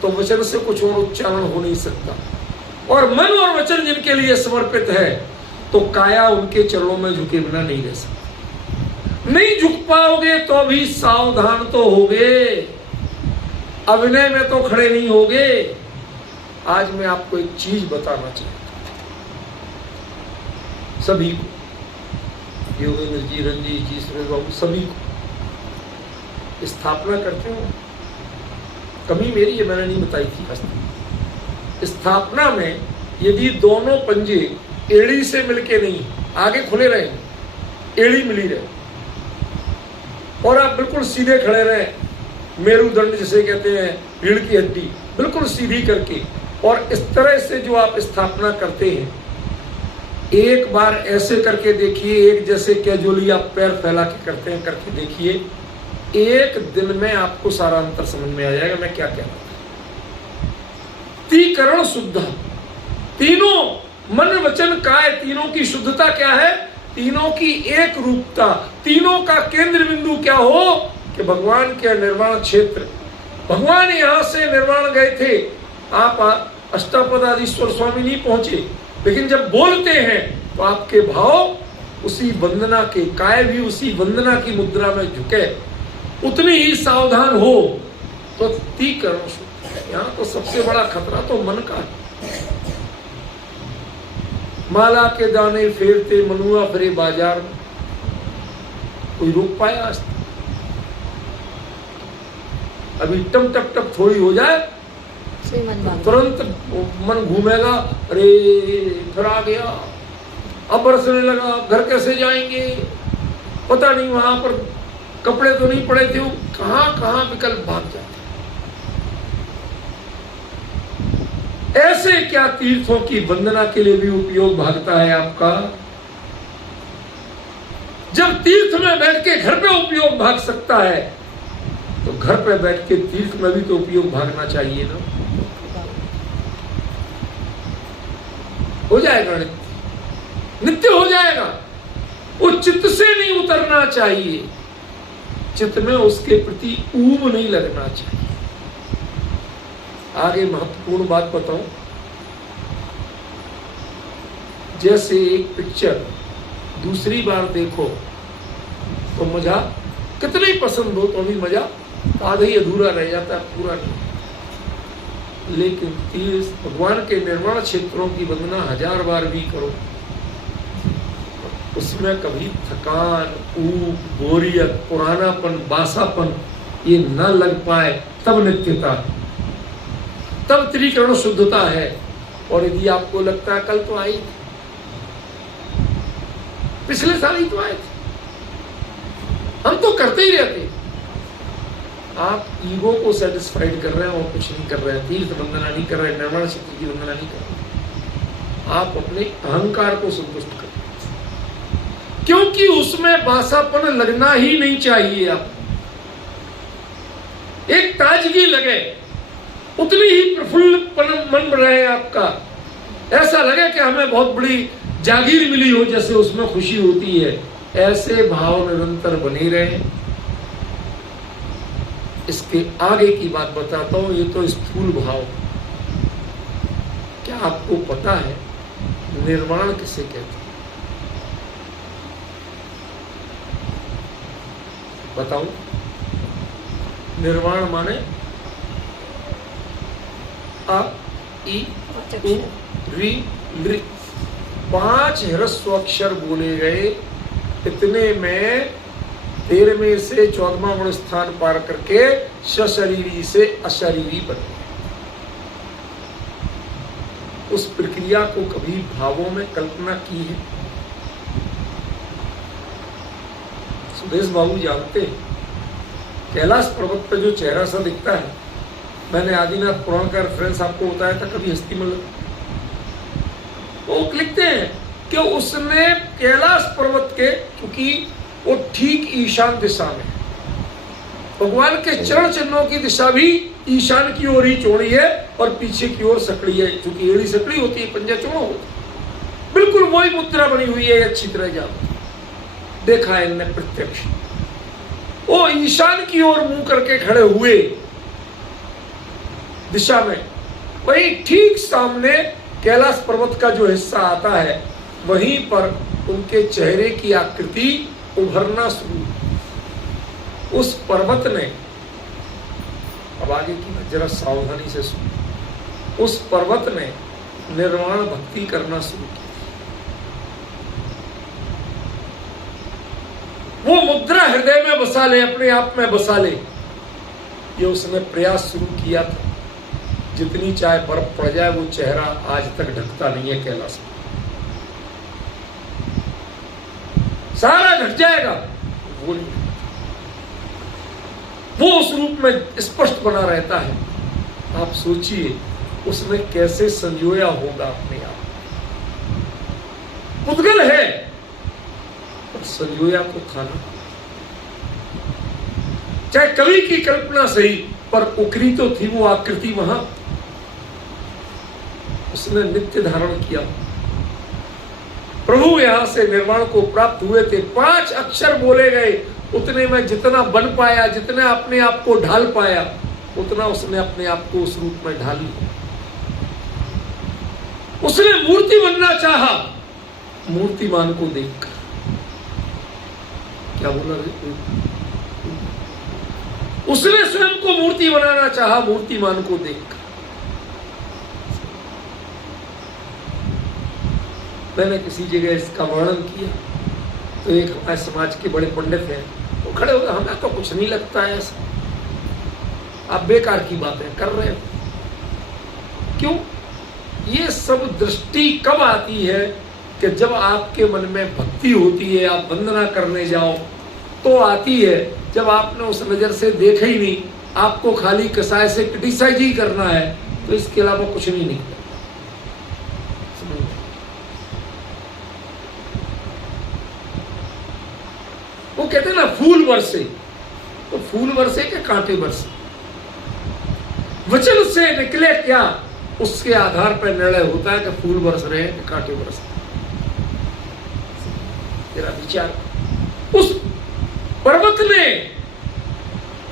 तो वचन से कुछ और उच्चारण हो नहीं सकता, और मन और वचन जिनके लिए समर्पित है तो काया उनके चरणों में झुके बिना नहीं रह सकती। नहीं झुक पाओगे तो भी सावधान तो होगे, अभिनय में तो खड़े नहीं होगे। आज मैं आपको एक चीज बताना चाहता हूं, सभी को, योगेंद्र जी, रंजीत जी, सुरेश बाबू, सभी को स्थापना करते हो। कमी मेरी है, मैंने नहीं बताई थी। स्थापना में यदि दोनों पंजे एड़ी से मिलके नहीं, आगे खुले रहे, एड़ी मिली रहे, और आप बिल्कुल सीधे खड़े रहे, मेरुदंड जिसे कहते हैं, रीढ़ की हड्डी बिल्कुल सीधी करके, और इस तरह से जो आप स्थापना करते हैं, एक बार ऐसे करके देखिए, एक जैसे कैजुअली आप पैर फैला के करते हैं, करके देखिए, एक दिन में आपको सारा अंतर समझ में आ जाएगा मैं क्या कह रहा था। तीकरण शुद्ध, तीनों मन वचन काय, तीनों की शुद्धता क्या है? तीनों की एक रूपता, तीनों का केंद्र बिंदु क्या हो कि भगवान के निर्वाण क्षेत्र। भगवान यहां से निर्वाण गए थे, आप अष्टापदाधीश्वर स्वामी नहीं पहुंचे, लेकिन जब बोलते हैं तो आपके भाव उसी वंदना के, काय भी उसी वंदना की मुद्रा में झुके, उतनी ही सावधान हो तो तीकरण शुद्ध। यहाँ तो सबसे बड़ा खतरा तो मन का है। माला के दाने फेरते मनुआ फिरे बाजार में, कोई रोक पाया आज तक? अभी टप टप टप थोड़ी हो जाए तुरंत मन घूमेगा, अरे फिर आ गया, अब बरसने लगा, घर कैसे जाएंगे, पता नहीं वहां पर कपड़े तो नहीं पड़े थे, कहां कहां विकल्प भाग जाते। ऐसे क्या तीर्थों की वंदना के लिए भी उपयोग भागता है आपका? जब तीर्थ में बैठ के घर पे उपयोग भाग सकता है, तो घर पे बैठ के तीर्थ में भी तो उपयोग भागना चाहिए ना। हो जाएगा नित्य, नित्य हो जाएगा। वो चित्त से नहीं उतरना चाहिए, चित्त में उसके प्रति ऊब नहीं लगना चाहिए। आगे महत्वपूर्ण बात बताऊं, जैसे एक पिक्चर दूसरी बार देखो तो मजा कितनी पसंद हो तो भी मजा आधा ही अधूरा रह जाता है, पूरा नहीं। लेकिन तीर्थ भगवान के निर्वाण क्षेत्रों की वंदना 1000 बार भी करो, उसमें कभी थकान, ऊब, बोरियत, पुरानापन, बासापन ये न लग पाए, तब नित्यता, तब त्रिकरण शुद्धता है। और यदि आपको लगता है कल तो आई थी, पिछले साल ही तो आए थे, हम तो करते ही रहते, आप ईगो को सेटिस्फाइड कर रहे हैं और कुछ नहीं कर रहे हैं, तीर्थ वंदना नहीं कर रहे हैं, निर्वाण क्षेत्र की वंदना नहीं कर रहे, आप अपने अहंकार को संतुष्ट कर रहे हैं, क्योंकि उसमें बासापन लगना ही नहीं चाहिए। आप एक ताजगी लगे, उतनी ही प्रफुल्लपन मन रहे आपका, ऐसा लगे कि हमें बहुत बड़ी जागीर मिली हो, जैसे उसमें खुशी होती है, ऐसे भाव निरंतर बने रहे। इसके आगे की बात बताता हूं, ये तो स्थूल भाव। क्या आपको पता है निर्वाण किसे कहते हैं? बताओ। निर्वाण माने अ, इ, उ, रि, लृ, 5 ह्रस्व अक्षर बोले गए। इतने में 13वें से 14वां स्थान पार करके सशरीरी से अशरीरी बन गए। उस प्रक्रिया को कभी भावों में कल्पना की है? सुदेश बाबू जानते हैं, कैलाश पर्वत पर जो चेहरा सा दिखता है, मैंने आदिनाथ पुराण का रेफरेंस आपको बताया था, कभी हस्ती मतलब वो लिखते हैं कि उसने कैलाश पर्वत के, क्योंकि वो ठीक ईशान दिशा में, भगवान के चरण चिन्हों की दिशा भी ईशान की ओर ही चौड़ी है और पीछे की ओर सकड़ी है, क्योंकि एड़ी सकड़ी होती है, पंजा चौड़ा होता है, बिल्कुल वही मुद्रा बनी हुई है, अच्छी तरह जान देखा है इनने प्रत्यक्ष। वो ईशान की ओर मुंह करके खड़े हुए दिशा में, वही ठीक सामने कैलाश पर्वत का जो हिस्सा आता है, वहीं पर उनके चेहरे की आकृति उभरना शुरू। उस पर्वत ने, अब आगे की जरा सावधानी से सुनो, उस पर्वत ने निर्वाण भक्ति करना शुरू की। वो मुद्रा हृदय में बसा ले, अपने आप में बसा ले, ये उसने प्रयास शुरू किया था। जितनी चाहे बर्फ पड़ जाए, वो चेहरा आज तक ढकता नहीं है कैलाश में, सारा ढक जाएगा, वो नहीं, वो उस रूप में स्पष्ट बना रहता है। आप सोचिए, उसमें कैसे संजोया होगा अपने आप। पुद्गल है पर संजोया तो था ना। चाहे कवि की कल्पना सही, पर उकरी तो थी वो आकृति वहां। उसने नित्य धारण किया। प्रभु यहां से निर्वाण को प्राप्त हुए थे, 5 अक्षर बोले गए, उतने में जितना बन पाया, जितना अपने आप को ढाल पाया, उतना उसने अपने आप को उस रूप में ढाल लिया। उसने मूर्ति बनना चाहा, मूर्तिमान को देखकर। क्या बोला? उसने स्वयं को मूर्ति बनाना चाहा, मूर्तिमान को देखकर। मैंने किसी जगह इसका वर्णन किया तो एक हमारे समाज के बड़े पंडित हैं, वो खड़े हो गए, हमें तो कुछ नहीं लगता है ऐसा, आप बेकार की बातें कर रहे हो। क्यों? ये सब दृष्टि कब आती है कि जब आपके मन में भक्ति होती है, आप वंदना करने जाओ तो आती है। जब आपने उस नजर से देखा ही नहीं, आपको खाली कसाय से क्रिटिसाइज ही करना है, तो इसके अलावा कुछ नहीं निकला। वो कहते हैं ना, फूल बरसे, तो फूल बरसे के कांटे बरसे। वचन से निकले क्या, उसके आधार पर निर्णय होता है कि फूल बरस रहे हैं कि कांटे बरस रहे हैं। तेरा विचार। उस पर्वत ने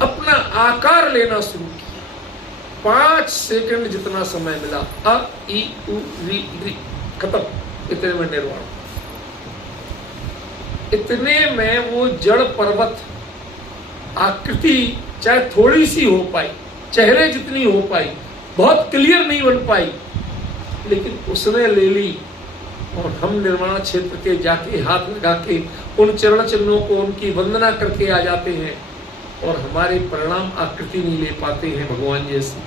अपना आकार लेना शुरू किया। 5 सेकंड जितना समय मिला, अ ई उ री री, खत्म। इतने में निर्वाण। इतने में वो जड़ पर्वत आकृति चाहे थोड़ी सी हो पाई, चेहरे जितनी हो पाई, बहुत क्लियर नहीं बन पाई, लेकिन उसने ले ली। और हम निर्वाण क्षेत्र के जाके हाथ लगा के उन चरण चिन्हों को, उनकी वंदना करके आ जाते हैं, और हमारे परिणाम आकृति नहीं ले पाते हैं भगवान जैसी।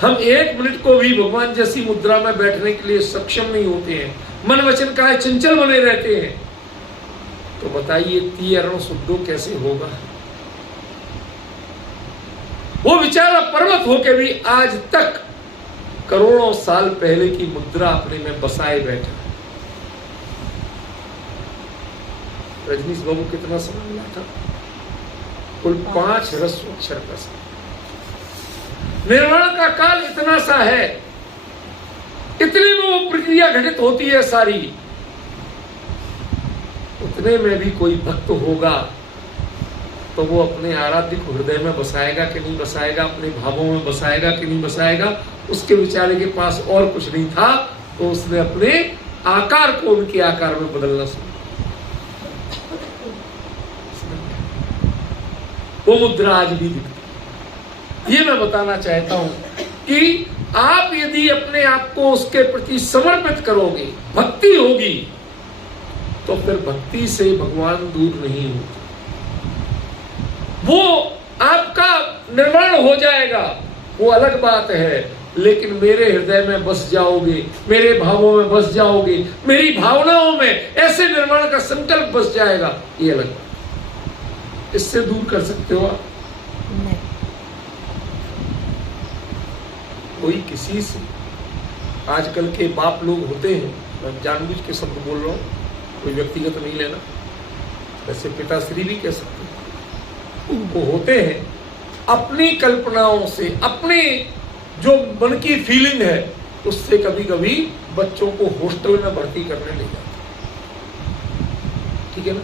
हम 1 मिनट को भी भगवान जैसी मुद्रा में बैठने के लिए सक्षम नहीं होते हैं। मन वचन काया चंचल बने रहते हैं। तो बताइए 30 शुद्धो कैसे होगा? वो बेचारा पर्वत होके भी आज तक करोड़ों साल पहले की मुद्रा अपने में बसाए बैठा। रजनीश बाबू कितना समय मिला था? कुल 5 ह्रस्व अक्षर का समय। निर्वाण का काल इतना सा है, इतने में वो प्रक्रिया घटित होती है सारी। उतने में भी कोई भक्त होगा तो वो अपने आराध्य को हृदय में बसाएगा कि नहीं बसाएगा, अपने भावों में बसाएगा कि नहीं बसाएगा। उसके बेचारे के पास और कुछ नहीं था, तो उसने अपने आकार को उनके आकार में बदलना शुरू। वो मुद्रा आज भी दिखती। ये मैं बताना चाहता हूं कि आप यदि अपने आप को उसके प्रति समर्पित करोगे, भक्ति होगी, तो फिर भक्ति से भगवान दूर नहीं होते। वो आपका निर्माण हो जाएगा, वो अलग बात है, लेकिन मेरे हृदय में बस जाओगे, मेरे भावों में बस जाओगे, मेरी भावनाओं में ऐसे निर्माण का संकल्प बस जाएगा, ये अलग बात। इससे दूर कर सकते हो आप? नहीं। कोई किसी से, आजकल के बाप लोग होते हैं, मैं जानबूझ के शब्द बोल रहा हूं, कोई व्यक्तिगत नहीं लेना, वैसे पिताश्री भी कह सकते हैं, वो होते हैं अपनी कल्पनाओं से, अपने जो मन की फीलिंग है उससे कभी कभी बच्चों को हॉस्टल में भर्ती करने ले जाते। ठीक है ना?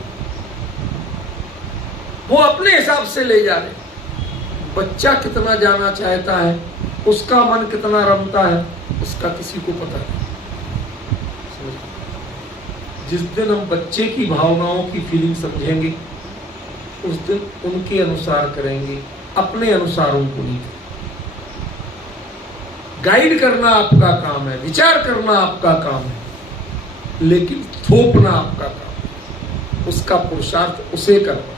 वो अपने हिसाब से ले जा रहे। बच्चा कितना जाना चाहता है, उसका मन कितना रमता है, उसका किसी को पता नहीं। जिस दिन हम बच्चे की भावनाओं की फीलिंग समझेंगे, उस दिन उनके अनुसार करेंगे, अपने अनुसार उनको नहीं करेंगे। गाइड करना आपका काम है, विचार करना आपका काम है, लेकिन थोपना आपका काम है। उसका पुरुषार्थ उसे करना है,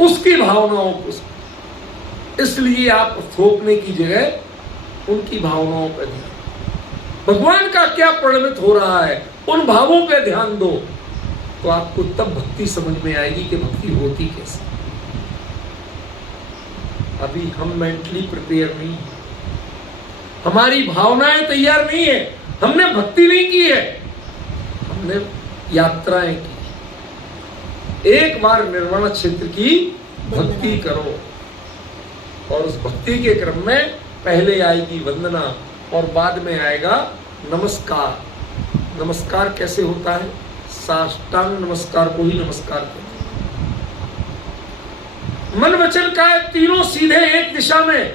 उसकी भावनाओं को। इसलिए आप थोपने की जगह उनकी भावनाओं पर ध्यान, भगवान का क्या परिणमित हो रहा है उन भावों पे ध्यान दो, तो आपको तब भक्ति समझ में आएगी कि भक्ति होती कैसे। अभी हम मेंटली प्रिपेयर नहीं, हमारी भावनाएं तैयार नहीं है, हमने भक्ति नहीं की है, हमने यात्राएं की। एक बार निर्वाण क्षेत्र की भक्ति करो और उस भक्ति के क्रम में पहले आएगी वंदना और बाद में आएगा नमस्कार। नमस्कार कैसे होता है? साष्टांग नमस्कार को ही नमस्कार कहते हैं। मन वचन काया तीनों सीधे एक दिशा में,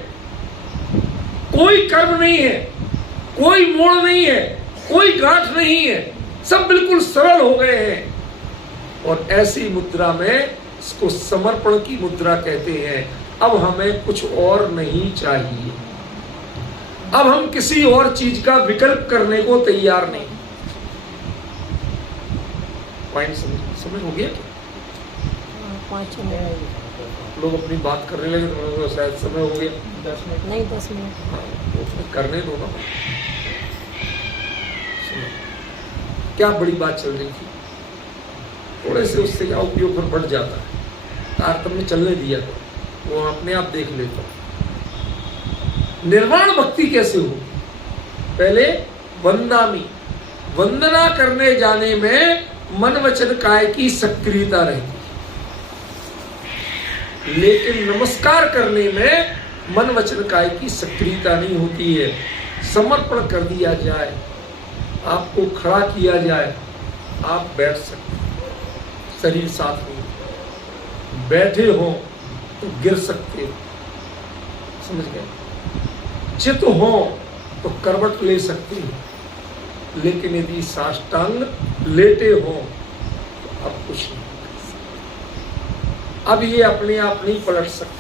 कोई कर्म नहीं है, कोई मोड़ नहीं है, कोई गांठ नहीं है, सब बिल्कुल सरल हो गए हैं। और ऐसी मुद्रा में इसको समर्पण की मुद्रा कहते हैं। अब हमें कुछ और नहीं चाहिए, अब हम किसी और चीज का विकल्प करने को तैयार नहीं। पॉइंट समझ हो गया क्या? 5 मिनट लोग अपनी बात करने लगे तो शायद समय हो गया। 10 मिनट नहीं 10 मिनट हाँ, तो करने दो ना। क्या बड़ी बात चल रही थी, थोड़े से उससे क्या उपयोग पर बढ़ जाता है। तारतम्य चलने दिया तो वो अपने आप देख लेता। निर्वाण भक्ति कैसे हो? पहले वंदामी, वंदना करने जाने में मन वचन काय की सक्रियता रहती है, लेकिन नमस्कार करने में मन वचन काय की सक्रियता नहीं होती है। समर्पण कर दिया जाए, आपको खड़ा किया जाए, आप बैठ सकते, शरीर साथ नहीं, बैठे हो तो गिर सकते हो, समझ गए? चित हो तो करवट ले सकते हो, लेकिन यदि साष्टांग लेटे हो तो अब कुछ नहीं कर सकते। अब ये अपने आप नहीं पलट सकता।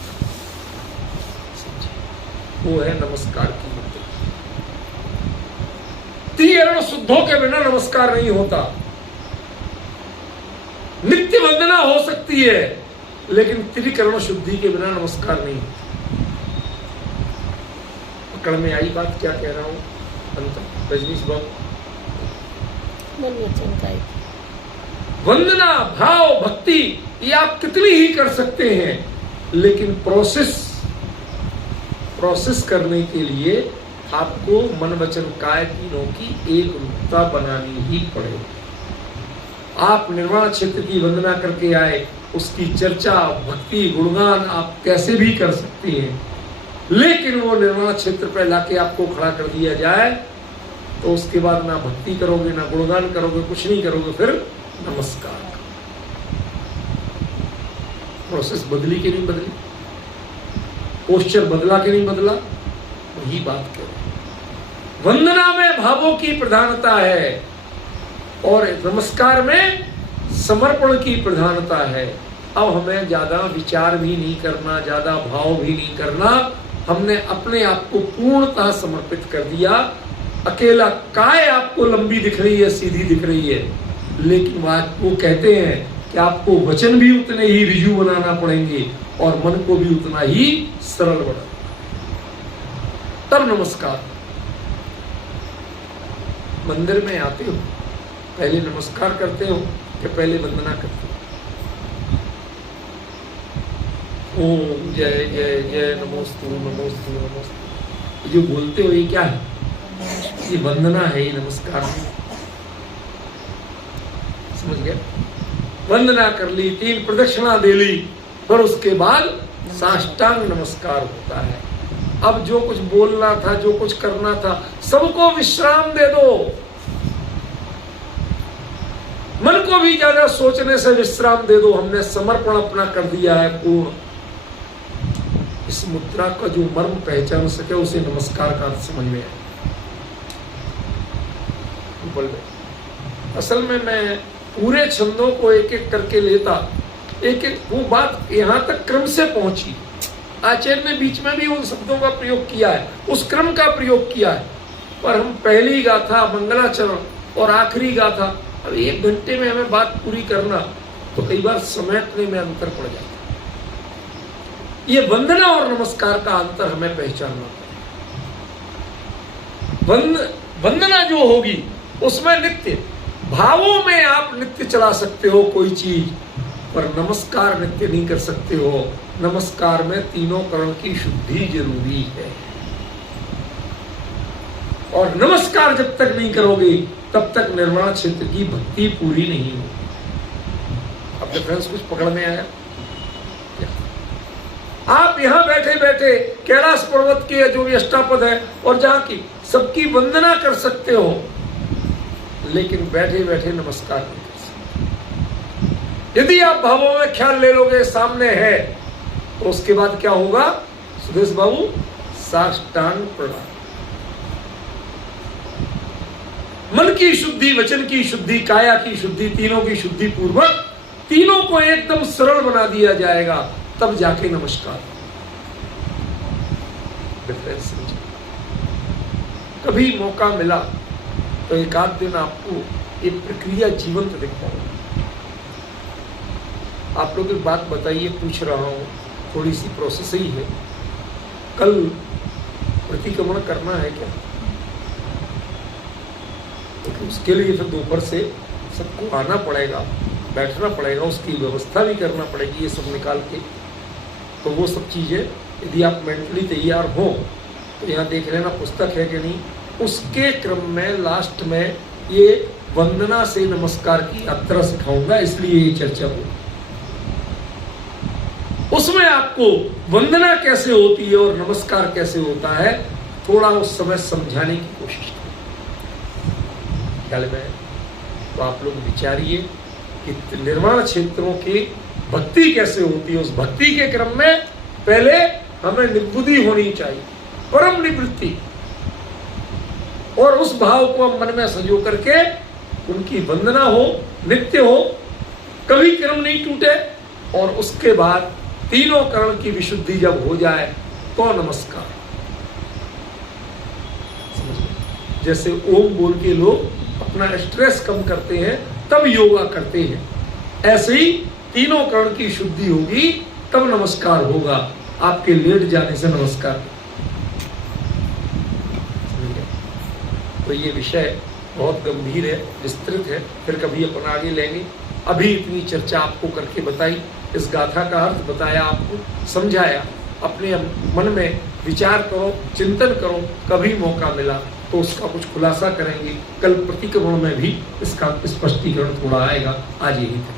वो है नमस्कार की मुद्रा। त्रिकरण शुद्धों के बिना नमस्कार नहीं होता। नित्य वंदना हो सकती है, लेकिन त्रिकरण शुद्धि के बिना नमस्कार नहीं होता। पकड़ में आई बात क्या कह रहा हूं? अंत रजनीश बाबू, वंदना, भाव, भक्ति ये आप कितनी ही कर सकते हैं, लेकिन प्रोसेस करने के लिए आपको मन वचन काय तीनों की एक रूपता बनानी ही पड़ेगी। आप निर्वाण क्षेत्र की वंदना करके आए, उसकी चर्चा, भक्ति, गुणगान आप कैसे भी कर सकते हैं, लेकिन वो निर्वाण क्षेत्र पर लाके आपको खड़ा कर दिया जाए तो उसके बाद ना भक्ति करोगे, ना गुणगान करोगे, कुछ नहीं करोगे, फिर नमस्कार। प्रोसेस बदली कि नहीं बदली? पोस्चर बदला कि नहीं बदला? वही बात करें। वंदना में भावों की प्रधानता है और नमस्कार में समर्पण की प्रधानता है। अब हमें ज्यादा विचार भी नहीं करना, ज्यादा भाव भी नहीं करना, हमने अपने आप को पूर्णतः समर्पित कर दिया। अकेला काय आपको लंबी दिख रही है, सीधी दिख रही है, लेकिन वो कहते हैं कि आपको वचन भी उतने ही ऋजु बनाना पड़ेंगे और मन को भी उतना ही सरल बनाना, तब नमस्कार। मंदिर में आते हो, पहले नमस्कार करते हो कि पहले वंदना करते हो? ओम जय जय जय नमोस्तु नमोस्तु नमोस्तु, जो बोलते हो ये क्या है? ये वंदना है, ये नमस्कार नहीं। समझ गए? वंदना कर ली, 3 प्रदक्षिणा दे ली, पर उसके बाद साष्टांग नमस्कार होता है। अब जो कुछ बोलना था, जो कुछ करना था, सबको विश्राम दे दो। मन को भी ज्यादा सोचने से विश्राम दे दो। हमने समर्पण अपना कर दिया है पूर्ण। इस मुद्रा का जो मर्म पहचान सके उसे नमस्कार का अर्थ समझ में आए। असल में मैं पूरे छंदों को एक एक करके लेता, एक एक वो बात यहाँ तक क्रम से पहुंची। आचार्य ने बीच में भी उन शब्दों का प्रयोग किया है, उस क्रम का प्रयोग किया है, पर हम पहली गाथा, मंगलाचरण और आखिरी गाथा, अब 1 घंटे में हमें बात पूरी करना तो कई बार समेटने में अंतर पड़ जाता है। ये वंदना और नमस्कार का अंतर हमें पहचानना पड़ेगा। वंदना जो होगी उसमें नित्य भावों में आप नित्य चला सकते हो कोई चीज, पर नमस्कार नित्य नहीं कर सकते हो। नमस्कार में तीनों करण की शुद्धि जरूरी है। और नमस्कार जब तक नहीं करोगे तब तक निर्वाण क्षेत्र की भक्ति पूरी नहीं होगी। अब डिफरेंस कुछ पकड़ में आया? आप यहां बैठे बैठे कैलाश पर्वत के जो भी अष्टापद है और जहां की सबकी वंदना कर सकते हो, लेकिन बैठे बैठे नमस्कार नहीं कर सकते। यदि आप भावों में ख्याल ले लोगे सामने है, तो उसके बाद क्या होगा सुदेश बाबू? साष्टांग प्रणाम। मन की शुद्धि, वचन की शुद्धि, काया की शुद्धि, तीनों की शुद्धि पूर्वक तीनों को एकदम सरल बना दिया जाएगा, तब जाके नमस्कार। डिफरेंस समझिए। कभी मौका मिला तो एक आध दिन आपको ये प्रक्रिया जीवंत दिखाऊंगा। आप लोग एक बात बताइए, पूछ रहा हूं, थोड़ी सी प्रोसेस ही है। कल प्रतिक्रमण करना है क्या? तो उसके लिए फिर दोपहर से सबको आना पड़ेगा, बैठना पड़ेगा, उसकी व्यवस्था भी करना पड़ेगी, ये सब निकाल के। तो वो सब चीज़ें यदि आप मेंटली तैयार हो तो यहाँ देख लेना पुस्तक है कि नहीं। उसके क्रम में लास्ट में ये वंदना से नमस्कार की यात्रा सिखाऊंगा, इसलिए ये चर्चा हो। उसमें आपको वंदना कैसे होती है और नमस्कार कैसे होता है थोड़ा उस समय समझाने की कोशिश करें। ख्याल में तो आप लोग विचारिए कि निर्वाण क्षेत्रों की भक्ति कैसे होती है। उस भक्ति के क्रम में पहले हमें निबुद्धि होनी चाहिए, परम निवृत्ति, और उस भाव को हम मन में संजो करके उनकी वंदना हो, नित्य हो, कभी क्रम नहीं टूटे। और उसके बाद तीनों करण की विशुद्धि जब हो जाए तो नमस्कार। जैसे ओम बोल के लोग अपना स्ट्रेस कम करते हैं तब योगा करते हैं, ऐसे ही तीनों करण की शुद्धि होगी तब नमस्कार होगा। आपके लेट जाने से नमस्कार। तो ये विषय बहुत गंभीर है, विस्तृत है, फिर कभी अपन आगे लेंगे। अभी इतनी चर्चा आपको करके बताई, इस गाथा का अर्थ बताया, आपको समझाया। अपने मन में विचार करो, चिंतन करो, कभी मौका मिला तो उसका कुछ खुलासा करेंगे। कल प्रतिक्रमण में भी इसका स्पष्टीकरण थोड़ा आएगा। आज यही था।